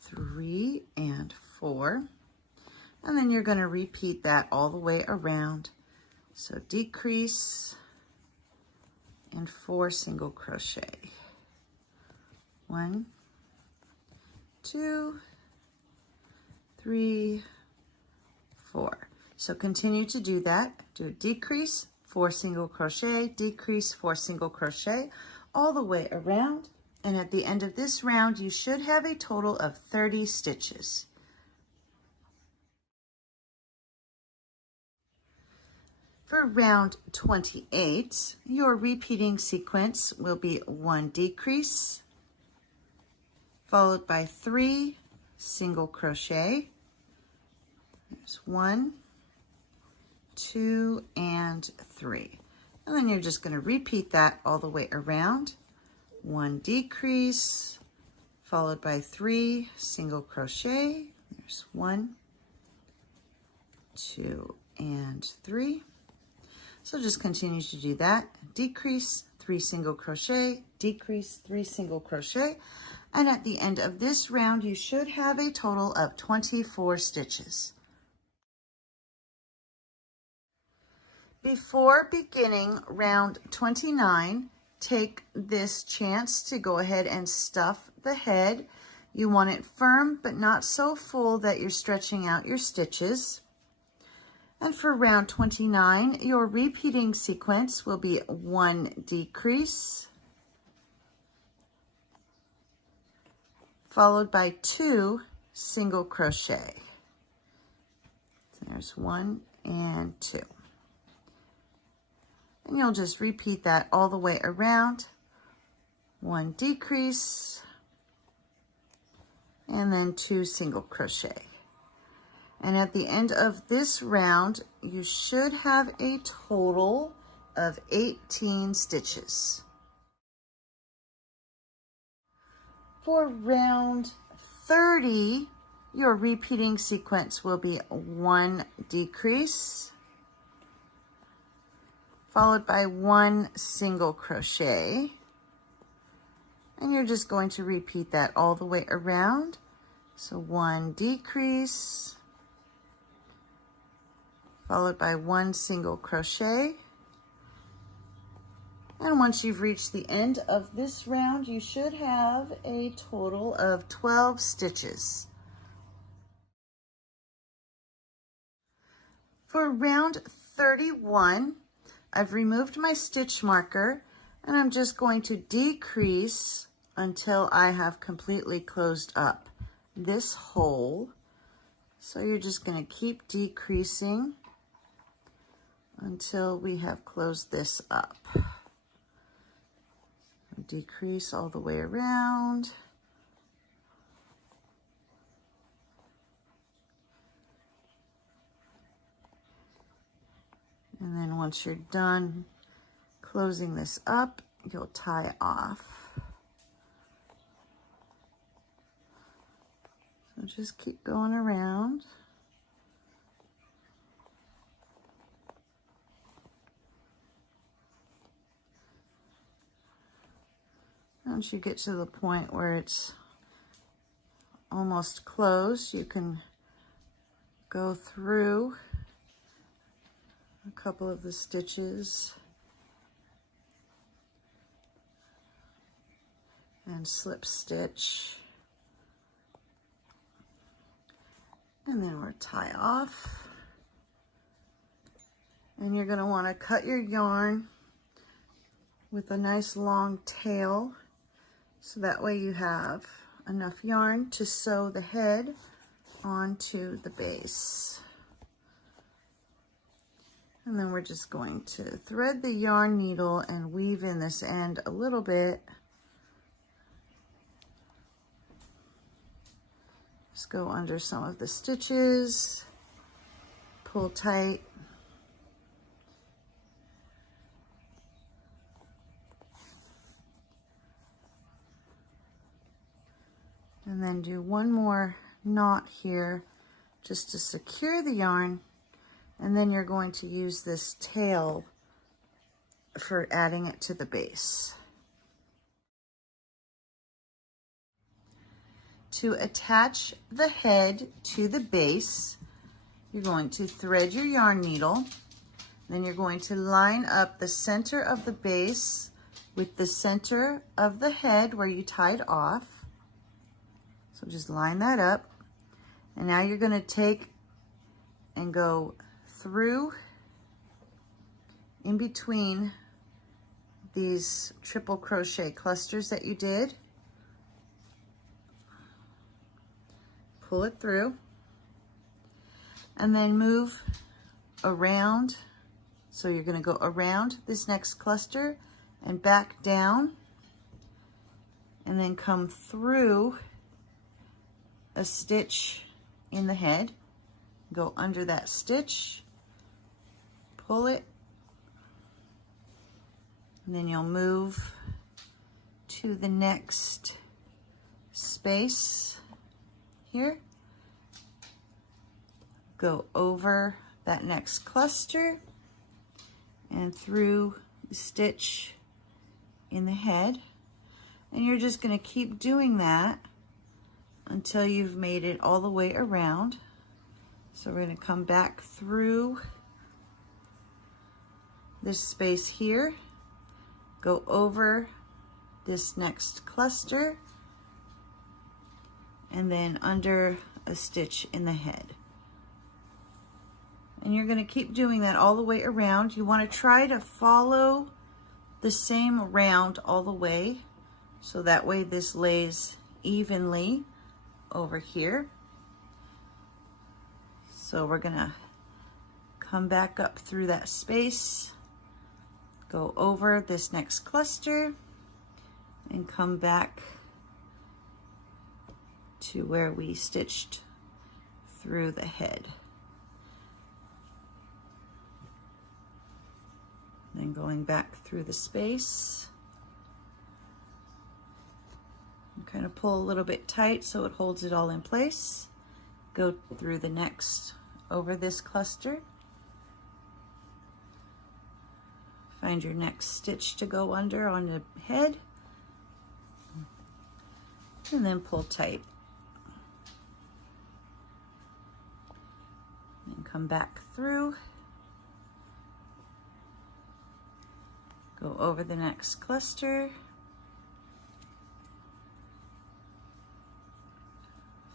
3, and 4. And then you're going to repeat that all the way around. So decrease and 4 single crochet. 1, 2, 3, 4. So continue to do that. Do a decrease, 4 single crochet, decrease, 4 single crochet, all the way around. And at the end of this round, you should have a total of 30 stitches. For round 28, your repeating sequence will be 1 decrease, followed by 3 single crochet. There's 1, 2, and 3. And then you're just going to repeat that all the way around. 1 decrease, followed by 3 single crochet. There's 1, 2, and 3. So just continue to do that. Decrease, 3 single crochet, decrease, 3 single crochet. And at the end of this round, you should have a total of 24 stitches. Before beginning round 29, take this chance to go ahead and stuff the head. You want it firm, but not so full that you're stretching out your stitches. And for round 29, your repeating sequence will be 1 decrease, followed by 2 single crochet. So there's 1 and 2. And you'll just repeat that all the way around. 1 decrease, and then 2 single crochet. And at the end of this round, you should have a total of 18 stitches. For round 30, your repeating sequence will be 1 decrease, followed by 1 single crochet. And you're just going to repeat that all the way around. So 1 decrease, followed by 1 single crochet. And once you've reached the end of this round, you should have a total of 12 stitches. For round 31, I've removed my stitch marker And I'm just going to decrease until I have completely closed up this hole. So you're just going to keep decreasing until we have closed this up. Decrease all the way around. And then once you're done closing this up, you'll tie off. So just keep going around. Once you get to the point where it's almost closed, you can go through a couple of the stitches and slip stitch, and then we'll tie off. And you're going to want to cut your yarn with a nice long tail, so that way you have enough yarn to sew the head onto the base. And then we're just going to thread the yarn needle and weave in this end a little bit. Just go under some of the stitches, pull tight. And then do one more knot here just to secure the yarn. And then you're going to use this tail for adding it to the base. To attach the head to the base, you're going to thread your yarn needle. Then you're going to line up the center of the base with the center of the head where you tied off. So just line that up. And now you're going to take and go through in between these triple crochet clusters that you did. Pull it through and then move around. So you're going to go around this next cluster and back down, and then come through a stitch in the head, go under that stitch, pull it, and then you'll move to the next space here, go over that next cluster and through the stitch in the head, and you're just going to keep doing that until you've made it all the way around. So we're going to come back through this space here, go over this next cluster, and then under a stitch in the head. And you're going to keep doing that all the way around. You want to try to follow the same round all the way, so that way this lays evenly over here. So we're going to come back up through that space, go over this next cluster, and come back to where we stitched through the head. Then going back through the space, and kind of pull a little bit tight so it holds it all in place. Go through the next, over this cluster. Find your next stitch to go under on the head, and then pull tight. And come back through. Go over the next cluster.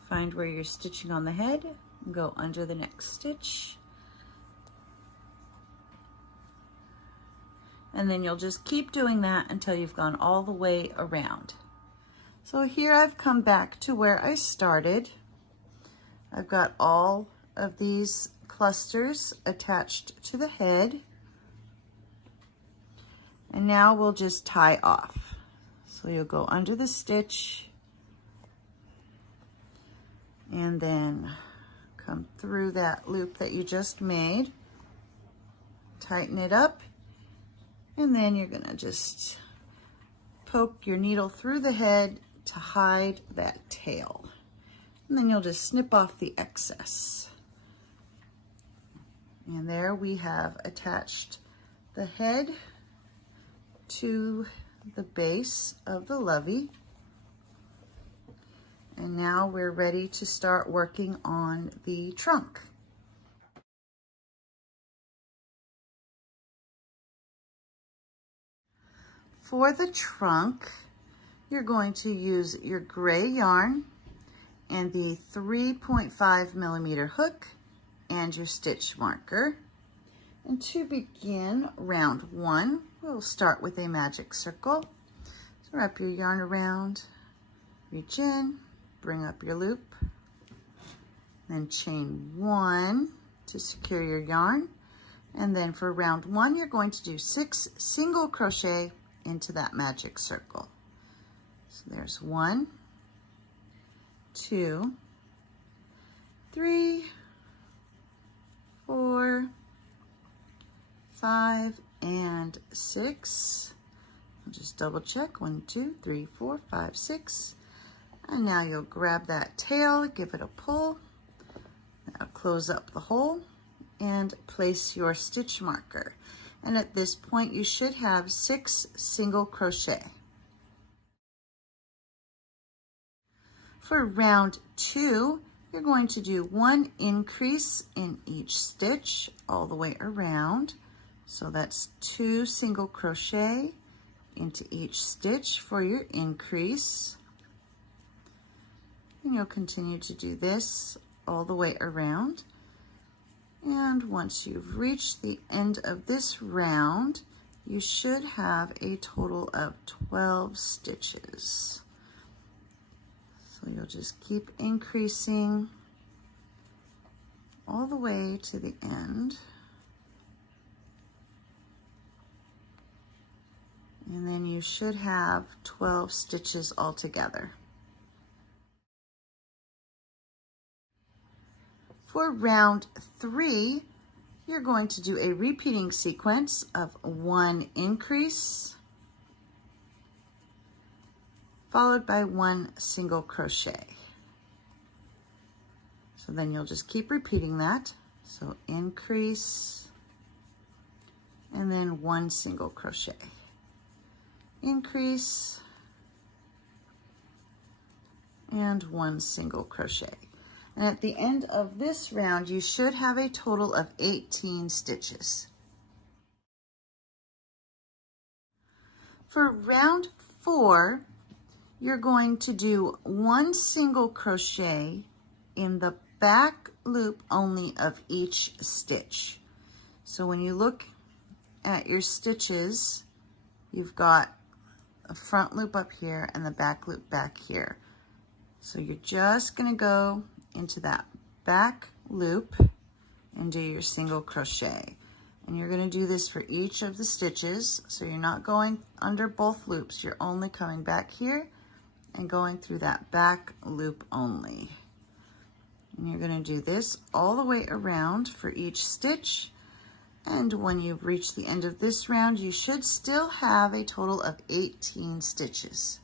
Find where you're stitching on the head, and go under the next stitch. And then you'll just keep doing that until you've gone all the way around. So here I've come back to where I started. I've got all of these clusters attached to the head. And now we'll just tie off. So you'll go under the stitch and then come through that loop that you just made, tighten it up, and then you're gonna just poke your needle through the head to hide that tail. And then you'll just snip off the excess. And there we have attached the head to the base of the Lovey. And now we're ready to start working on the trunk. For the trunk, you're going to use your gray yarn and the 3.5 millimeter hook and your stitch marker. And to begin round 1, we'll start with a magic circle. So wrap your yarn around, reach in, bring up your loop, then chain 1 to secure your yarn. And then for round 1, you're going to do 6 single crochet into that magic circle. So there's 1, 2, 3, 4, 5, and 6. I'll just double check. 1, 2, 3, 4, 5, 6. And now you'll grab that tail, give it a pull. Now close up the hole and place your stitch marker. And at this point, you should have 6 single crochet. For round 2, you're going to do 1 increase in each stitch all the way around. So that's 2 single crochet into each stitch for your increase. And you'll continue to do this all the way around. And once you've reached the end of this round, you should have a total of 12 stitches. So you'll just keep increasing all the way to the end. And then you should have 12 stitches altogether. For round 3, you're going to do a repeating sequence of 1 increase, followed by 1 single crochet. So then you'll just keep repeating that. So increase, and then 1 single crochet. Increase, and 1 single crochet. And at the end of this round, you should have a total of 18 stitches. For round 4, you're going to do 1 single crochet in the back loop only of each stitch. So when you look at your stitches, you've got a front loop up here and the back loop back here. So you're just going to go into that back loop and do your single crochet. And you're going to do this for each of the stitches. So you're not going under both loops. You're only coming back here and going through that back loop only. And you're going to do this all the way around for each stitch. And when you've reached the end of this round, you should still have a total of 18 stitches.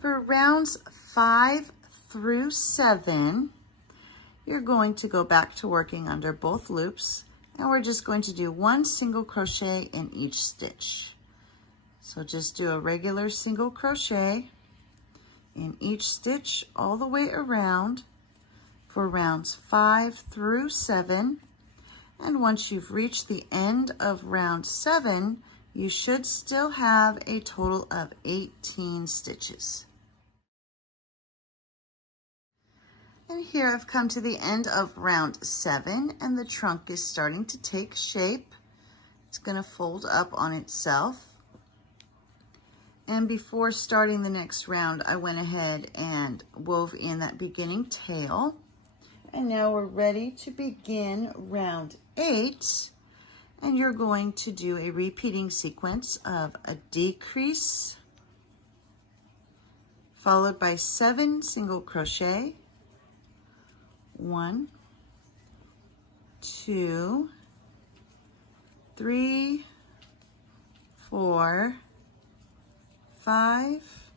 For rounds 5 through 7, you're going to go back to working under both loops, and we're just going to do 1 single crochet in each stitch. So just do a regular single crochet in each stitch all the way around for rounds 5 through 7. And once you've reached the end of round 7, you should still have a total of 18 stitches. And here I've come to the end of round 7 and the trunk is starting to take shape. It's going to fold up on itself. And before starting the next round, I went ahead and wove in that beginning tail. And now we're ready to begin round 8. And you're going to do a repeating sequence of a decrease, followed by 7 single crochet. 1, 2, 3, 4, 5,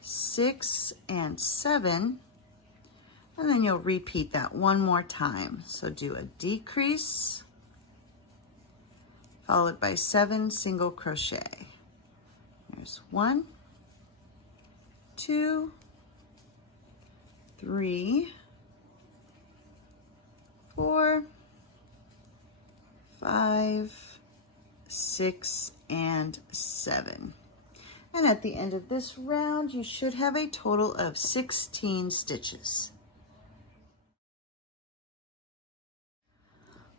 6, and 7. And then you'll repeat that one more time. So do a decrease, followed by 7 single crochet. There's 1, 2, 3, 4, 5, 6, and 7. And at the end of this round, you should have a total of 16 stitches.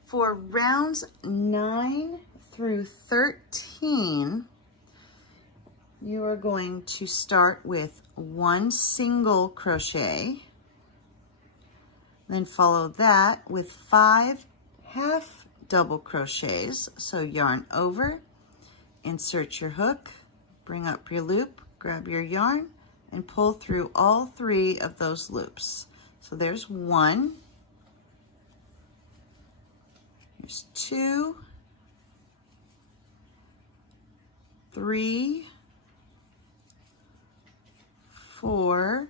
For rounds 9 through 13, you are going to start with 1 single crochet, then follow that with 5 half double crochets. So yarn over, insert your hook, bring up your loop, grab your yarn, and pull through all 3 of those loops. So there's 1, there's 2, 3, 4,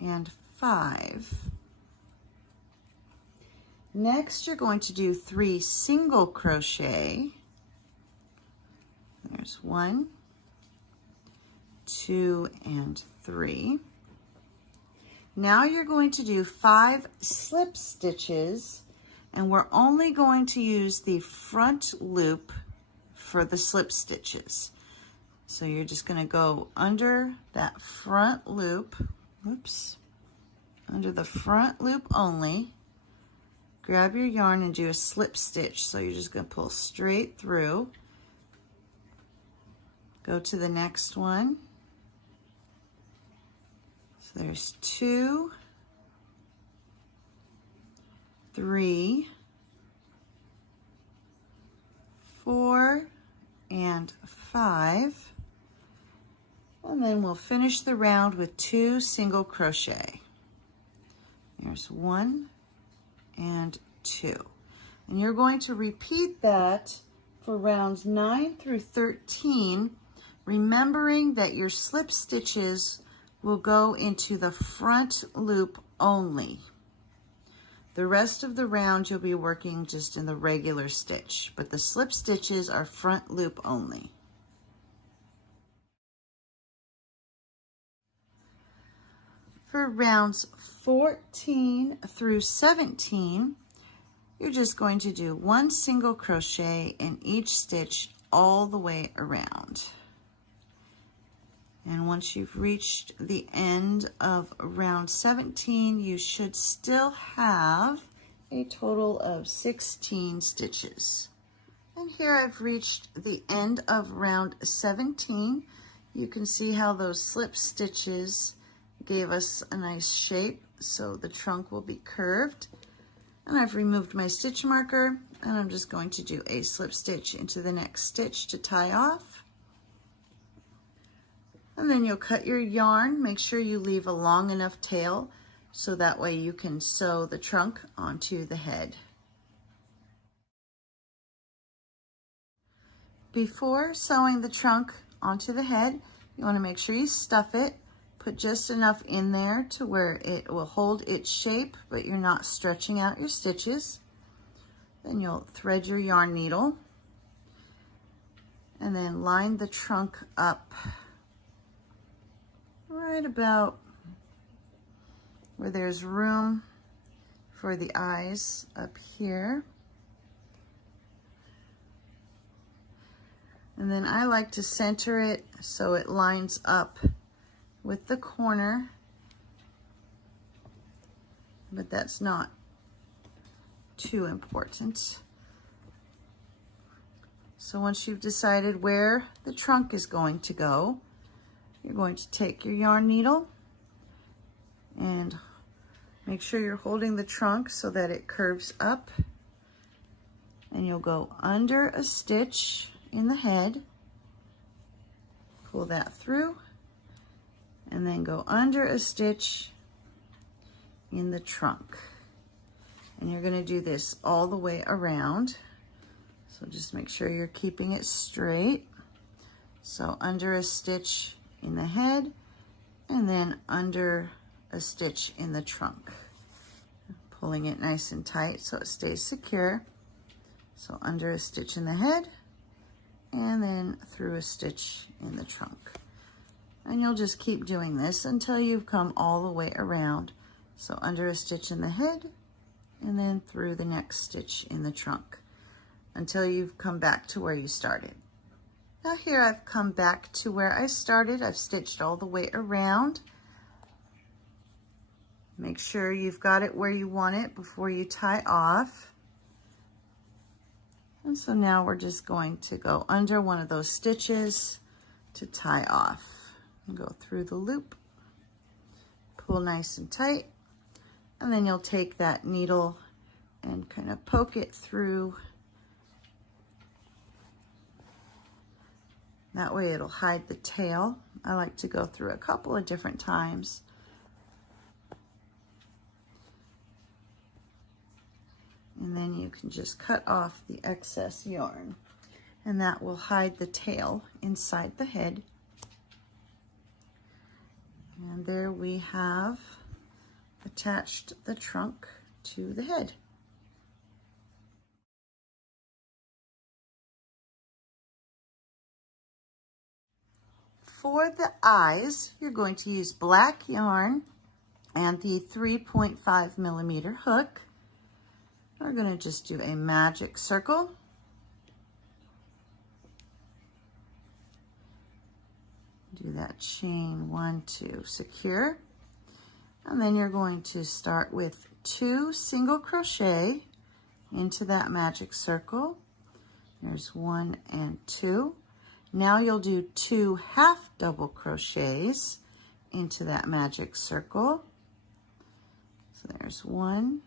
and 5. Next, you're going to do 3 single crochet. There's 1, 2, and 3. Now you're going to do 5 slip stitches, and we're only going to use the front loop for the slip stitches. So you're just going to go under that front loop, under the front loop only. Grab your yarn and do a slip stitch. So you're just going to pull straight through. Go to the next one. So there's 2, 3, 4, and 5. And then we'll finish the round with 2 single crochet. There's 1 and 2. And you're going to repeat that for rounds 9 through 13, remembering that your slip stitches will go into the front loop only. The rest of the round you'll be working just in the regular stitch, but the slip stitches are front loop only. For rounds 14 through 17, you're just going to do 1 single crochet in each stitch all the way around. And once you've reached the end of round 17, you should still have a total of 16 stitches. And here I've reached the end of round 17. You can see how those slip stitches gave us a nice shape, so the trunk will be curved. And I've removed my stitch marker, and I'm just going to do a slip stitch into the next stitch to tie off. And then you'll cut your yarn. Make sure you leave a long enough tail so that way you can sew the trunk onto the head. Before sewing the trunk onto the head, you want to make sure you stuff it. Put just enough in there to where it will hold its shape, but you're not stretching out your stitches. Then you'll thread your yarn needle and then line the trunk up right about where there's room for the eyes up here. And then I like to center it so it lines up with the corner. but that's not too important. So once you've decided where the trunk is going to go, you're going to take your yarn needle and make sure you're holding the trunk so that it curves up, and you'll go under a stitch in the head, pull that through, and then go under a stitch in the trunk. And you're going to do this all the way around. So just make sure you're keeping it straight. So under a stitch in the head, and then under a stitch in the trunk. Pulling it nice and tight so it stays secure. So under a stitch in the head, and then through a stitch in the trunk. And you'll just keep doing this until you've come all the way around. So under a stitch in the head, and then through the next stitch in the trunk, until you've come back to where you started. Now here I've come back to where I started. I've stitched all the way around. Make sure you've got it where you want it before you tie off. And so now we're just going to go under one of those stitches to tie off. And go through the loop, pull nice and tight, and then you'll take that needle and kind of poke it through. That way it'll hide the tail. I like to go through a couple of different times. And then you can just cut off the excess yarn, and that will hide the tail inside the head. And there we have attached the trunk to the head. For the eyes, you're going to use black yarn and the 3.5 millimeter hook. We're going to just do a magic circle. Do that chain 1, 2, secure. And then you're going to start with 2 single crochet into that magic circle. There's 1 and 2. Now you'll do 2 half double crochets into that magic circle. So there's 1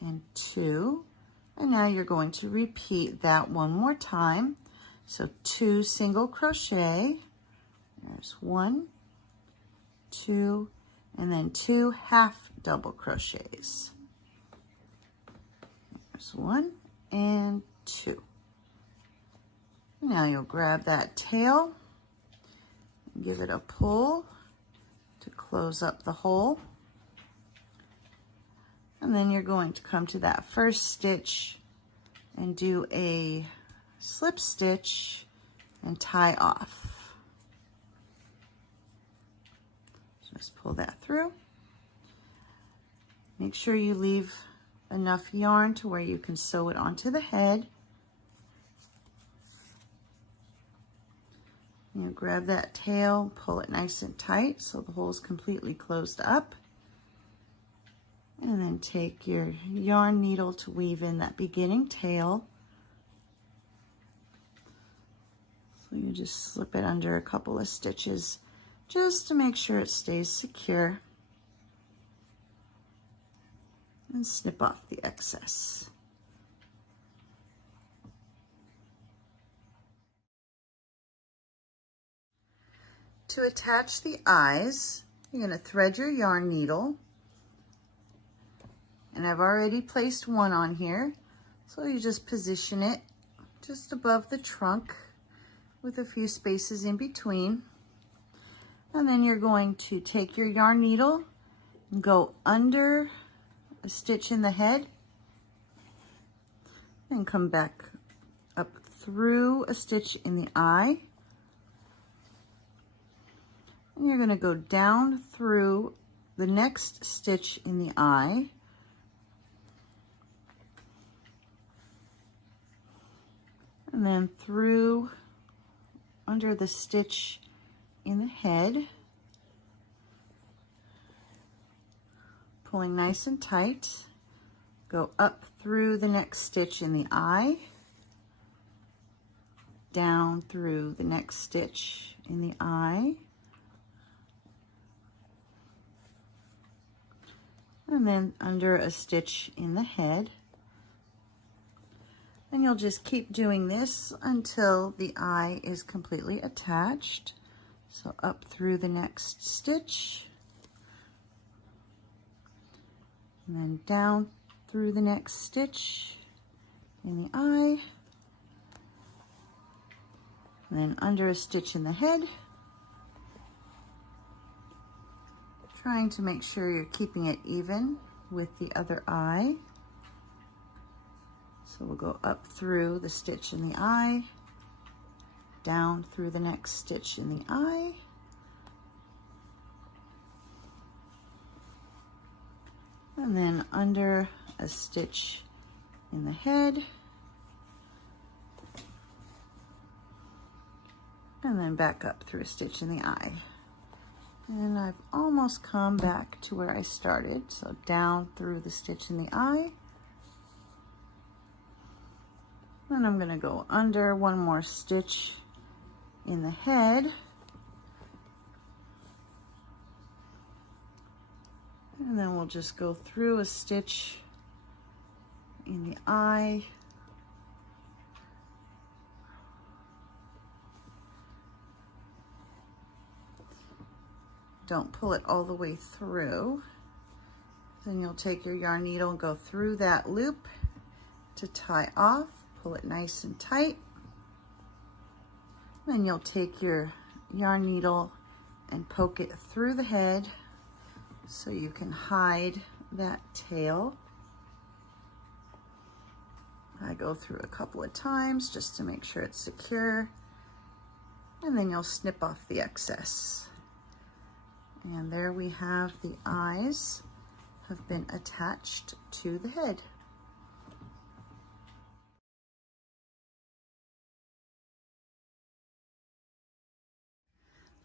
and 2. And now you're going to repeat that one more time. So 2 single crochet. There's 1, 2, and then 2 half double crochets. There's 1 and 2. Now you'll grab that tail and give it a pull to close up the hole. And then you're going to come to that first stitch and do a slip stitch and tie off. Just pull that through. Make sure you leave enough yarn to where you can sew it onto the head. You grab that tail, pull it nice and tight so the hole is completely closed up. And then take your yarn needle to weave in that beginning tail. So you just slip it under a couple of stitches just to make sure it stays secure. And snip off the excess. To attach the eyes, you're going to thread your yarn needle. And I've already placed one on here. So you just position it just above the trunk with a few spaces in between. And then you're going to take your yarn needle and go under a stitch in the head and come back up through a stitch in the eye. And you're going to go down through the next stitch in the eye. And then through under the stitch in the head. pulling nice and tight. Go up through the next stitch in the eye, down through the next stitch in the eye, and then under a stitch in the head. And you'll just keep doing this until the eye is completely attached. So up through the next stitch, and then down through the next stitch in the eye, and then under a stitch in the head, trying to make sure you're keeping it even with the other eye. So we'll go up through the stitch in the eye, down through the next stitch in the eye, and then under a stitch in the head, and then back up through a stitch in the eye. And I've almost come back to where I started, so down through the stitch in the eye, and I'm going to go under one more stitch in the head, and then we'll just go through a stitch in the eye, don't pull it all the way through. Then you'll take your yarn needle and go through that loop to tie off, pull it nice and tight. Then you'll take your yarn needle and poke it through the head so you can hide that tail. I go through a couple of times just to make sure it's secure, and then you'll snip off the excess. And there we have the eyes have been attached to the head.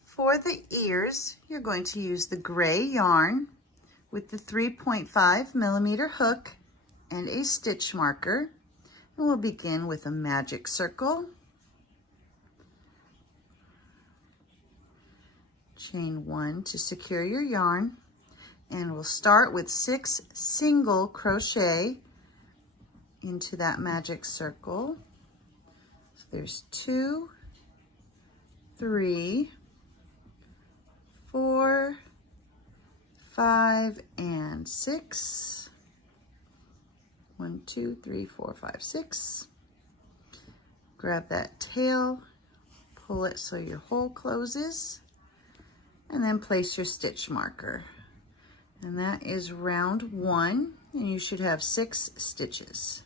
For the ears, you're going to use the gray yarn with the 3.5mm hook and a stitch marker. And we'll begin with a magic circle. Chain 1 to secure your yarn, and we'll start with 6 single crochet into that magic circle. So there's 2, 3, 4, 5, and 6. 1, 2, 3, 4, 5, 6. Grab that tail, pull it so your hole closes, and then place your stitch marker. And that is round 1, and you should have 6 stitches.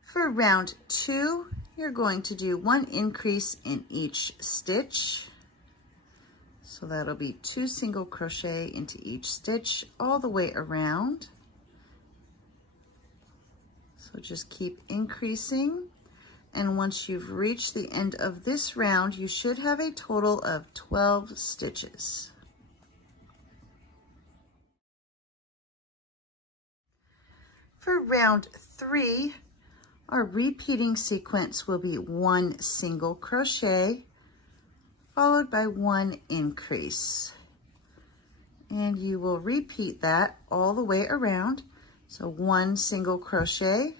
For round 2, you're going to do 1 increase in each stitch. So that'll be 2 single crochet into each stitch all the way around. So just keep increasing. And once you've reached the end of this round, you should have a total of 12 stitches. For round 3, our repeating sequence will be 1 single crochet followed by 1 increase. And you will repeat that all the way around. So 1 single crochet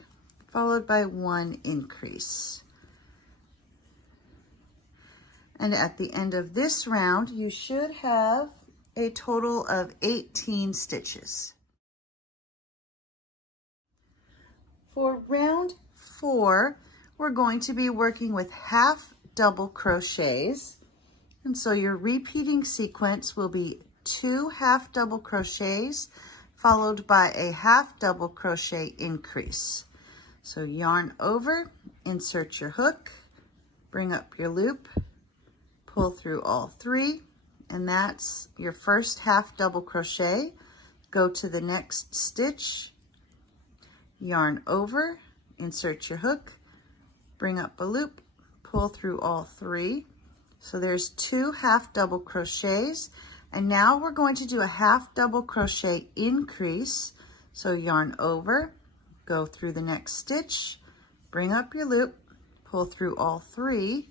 followed by 1 increase. And at the end of this round, you should have a total of 18 stitches. For round 4, we're going to be working with half double crochets. And so your repeating sequence will be 2 half double crochets followed by a half double crochet increase. So yarn over, insert your hook, bring up your loop, pull through all 3, and that's your first half double crochet. Go to the next stitch, yarn over, insert your hook, bring up a loop, pull through all 3. So there's 2 half double crochets, And now we're going to do a half double crochet increase. So yarn over, go through the next stitch, bring up your loop, pull through all 3,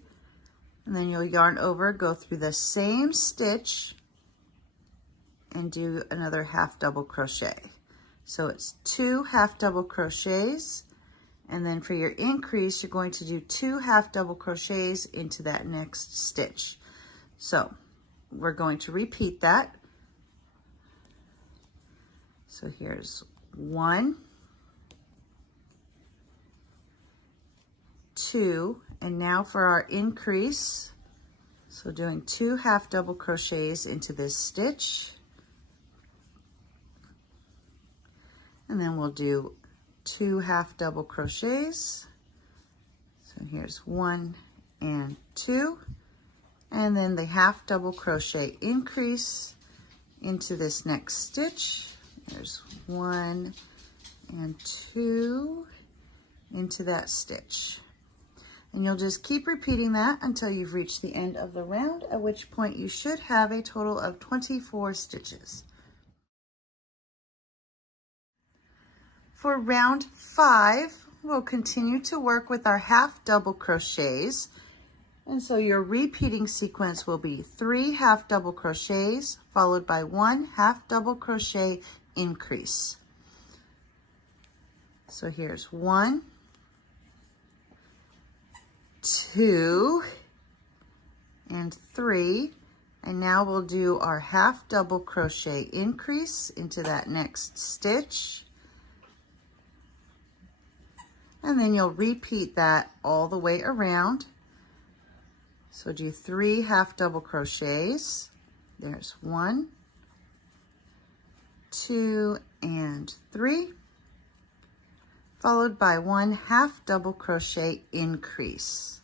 and then you'll yarn over, go through the same stitch, and do another half double crochet. So it's 2 half double crochets, and then for your increase, you're going to do 2 half double crochets into that next stitch. So we're going to repeat that. So here's 1, 2, and now for our increase, so doing 2 half double crochets into this stitch, and then we'll do 2 half double crochets. So here's 1 and 2, and then the half double crochet increase into this next stitch. There's 1 and 2 into that stitch. And you'll just keep repeating that until you've reached the end of the round, at which point you should have a total of 24 stitches. For round 5, we'll continue to work with our half double crochets. And so your repeating sequence will be 3 half double crochets followed by 1 half double crochet increase. So here's 1, 2, and 3. And now we'll do our half double crochet increase into that next stitch. And then you'll repeat that all the way around. So do 3 half double crochets. There's 1, 2, and 3, followed by 1 half double crochet increase.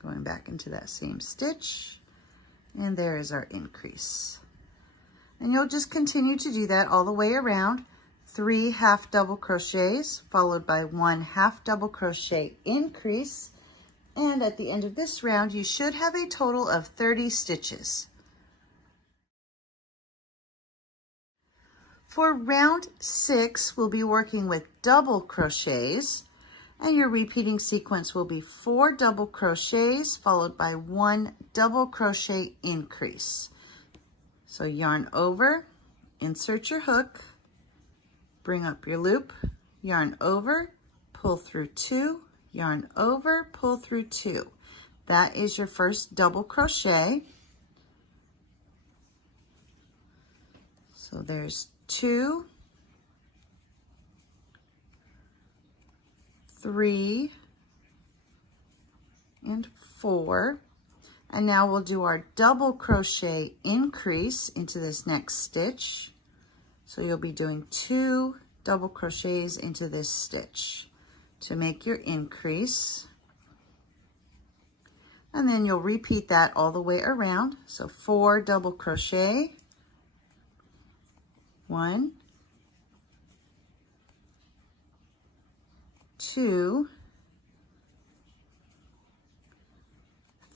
Going back into that same stitch, and there is our increase. And you'll just continue to do that all the way around. 3 half double crochets followed by 1 half double crochet increase, and at the end of this round you should have a total of 30 stitches. For round 6, we'll be working with double crochets, and your repeating sequence will be 4 double crochets followed by 1 double crochet increase. So yarn over, insert your hook, bring up your loop, yarn over, pull through 2, yarn over, pull through 2. That is your first double crochet. So there's 2, 3, and 4. And now we'll do our double crochet increase into this next stitch. So you'll be doing 2 double crochets into this stitch to make your increase. And then you'll repeat that all the way around. So 4 double crochet, 1, 2,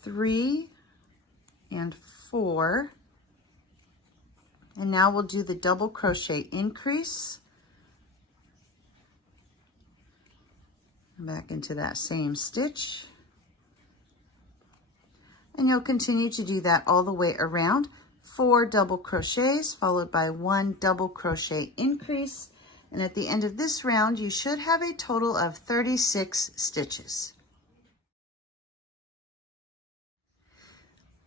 3, and 4. And now we'll do the double crochet increase. Back into that same stitch. And you'll continue to do that all the way around. 4 double crochets followed by 1 double crochet increase. And at the end of this round, you should have a total of 36 stitches.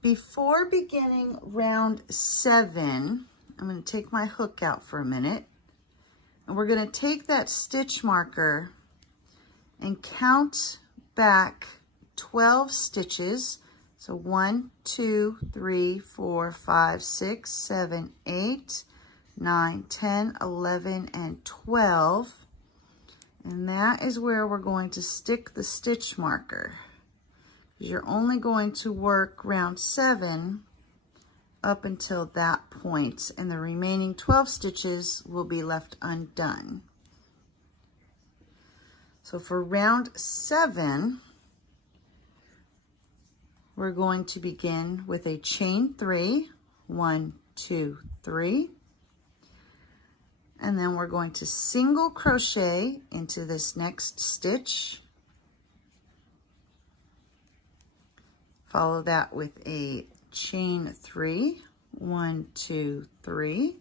Before beginning round 7, I'm going to take my hook out for a minute, and we're going to take that stitch marker and count back 12 stitches. So 1, 2, 3, 4, 5, 6, 7, 8, 9, 10, 11, and 12. And that is where we're going to stick the stitch marker. You're only going to work round 7 up until that point, and the remaining 12 stitches will be left undone. So for round 7, we're going to begin with a chain 3, 1, 2, 3, and then we're going to single crochet into this next stitch. Follow that with a chain 3, 1, 2, 3,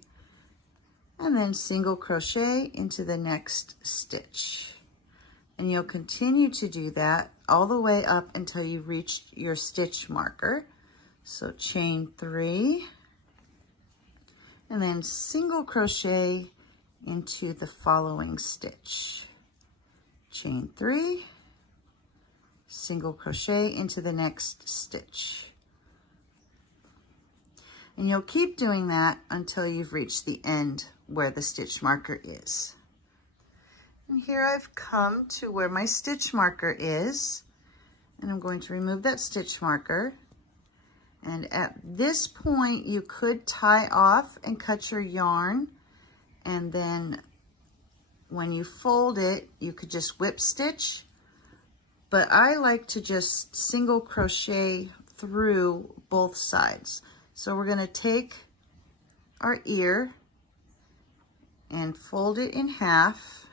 and then single crochet into the next stitch. And you'll continue to do that all the way up until you've reached your stitch marker. So chain 3, and then single crochet into the following stitch. Chain 3, single crochet into the next stitch. And you'll keep doing that until you've reached the end where the stitch marker is. And here I've come to where my stitch marker is, and I'm going to remove that stitch marker. And at this point, you could tie off and cut your yarn, and then when you fold it, you could just whip stitch. But I like to just single crochet through both sides. So we're going to take our ear and fold it in half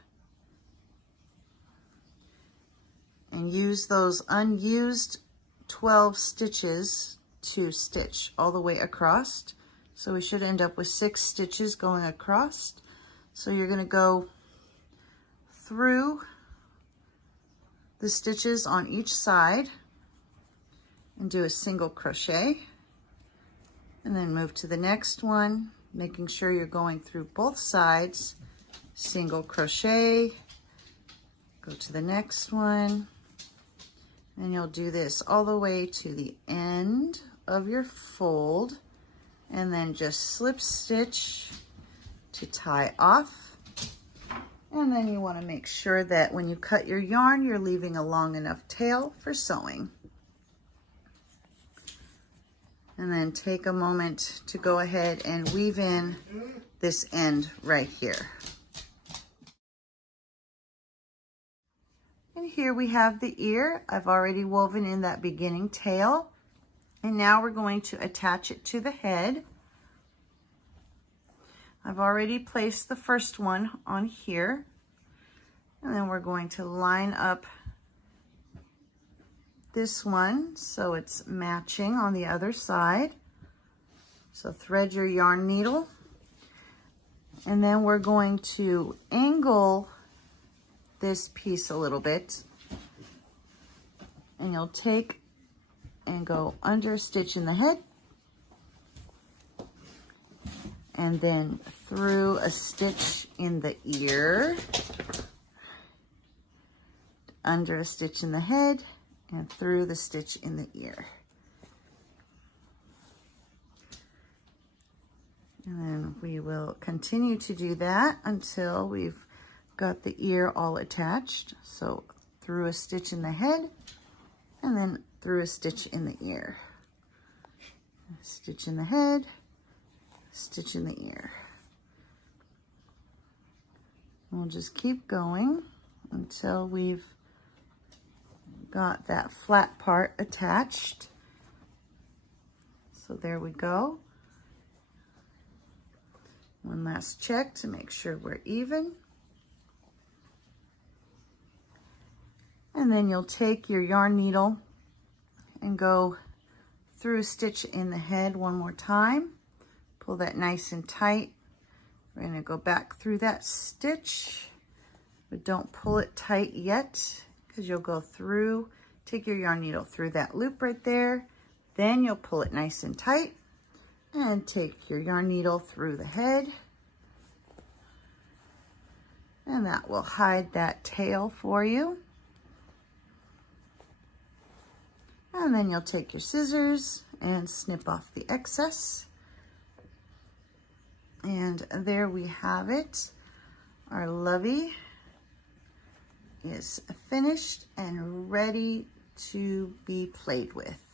and use those unused 12 stitches to stitch all the way across. So we should end up with 6 stitches going across. So you're going to go through the stitches on each side and do a single crochet, and then move to the next one, making sure you're going through both sides, single crochet, go to the next one, and you'll do this all the way to the end of your fold, and then just slip stitch to tie off. And then you want to make sure that when you cut your yarn, you're leaving a long enough tail for sewing. And then take a moment to go ahead and weave in this end right here. And here we have the ear. I've already woven in that beginning tail. And now we're going to attach it to the head. I've already placed the first one on here, and then we're going to line up this one so it's matching on the other side. So thread your yarn needle, and then we're going to angle this piece a little bit, and you'll take and go under a stitch in the head, and then through a stitch in the ear, under a stitch in the head, and through the stitch in the ear. And then we will continue to do that until we've got the ear all attached. So through a stitch in the head, and then through a stitch in the ear. Stitch in the head, stitch in the ear. We'll just keep going until we've got that flat part attached. So there we go. One last check to make sure we're even. And then you'll take your yarn needle and go through a stitch in the head one more time. Pull that nice and tight. We're going to go back through that stitch, but don't pull it tight yet, because you'll go through, take your yarn needle through that loop right there, then you'll pull it nice and tight, and take your yarn needle through the head, and that will hide that tail for you. And then you'll take your scissors and snip off the excess. And there we have it. Our Lovey is finished and ready to be played with.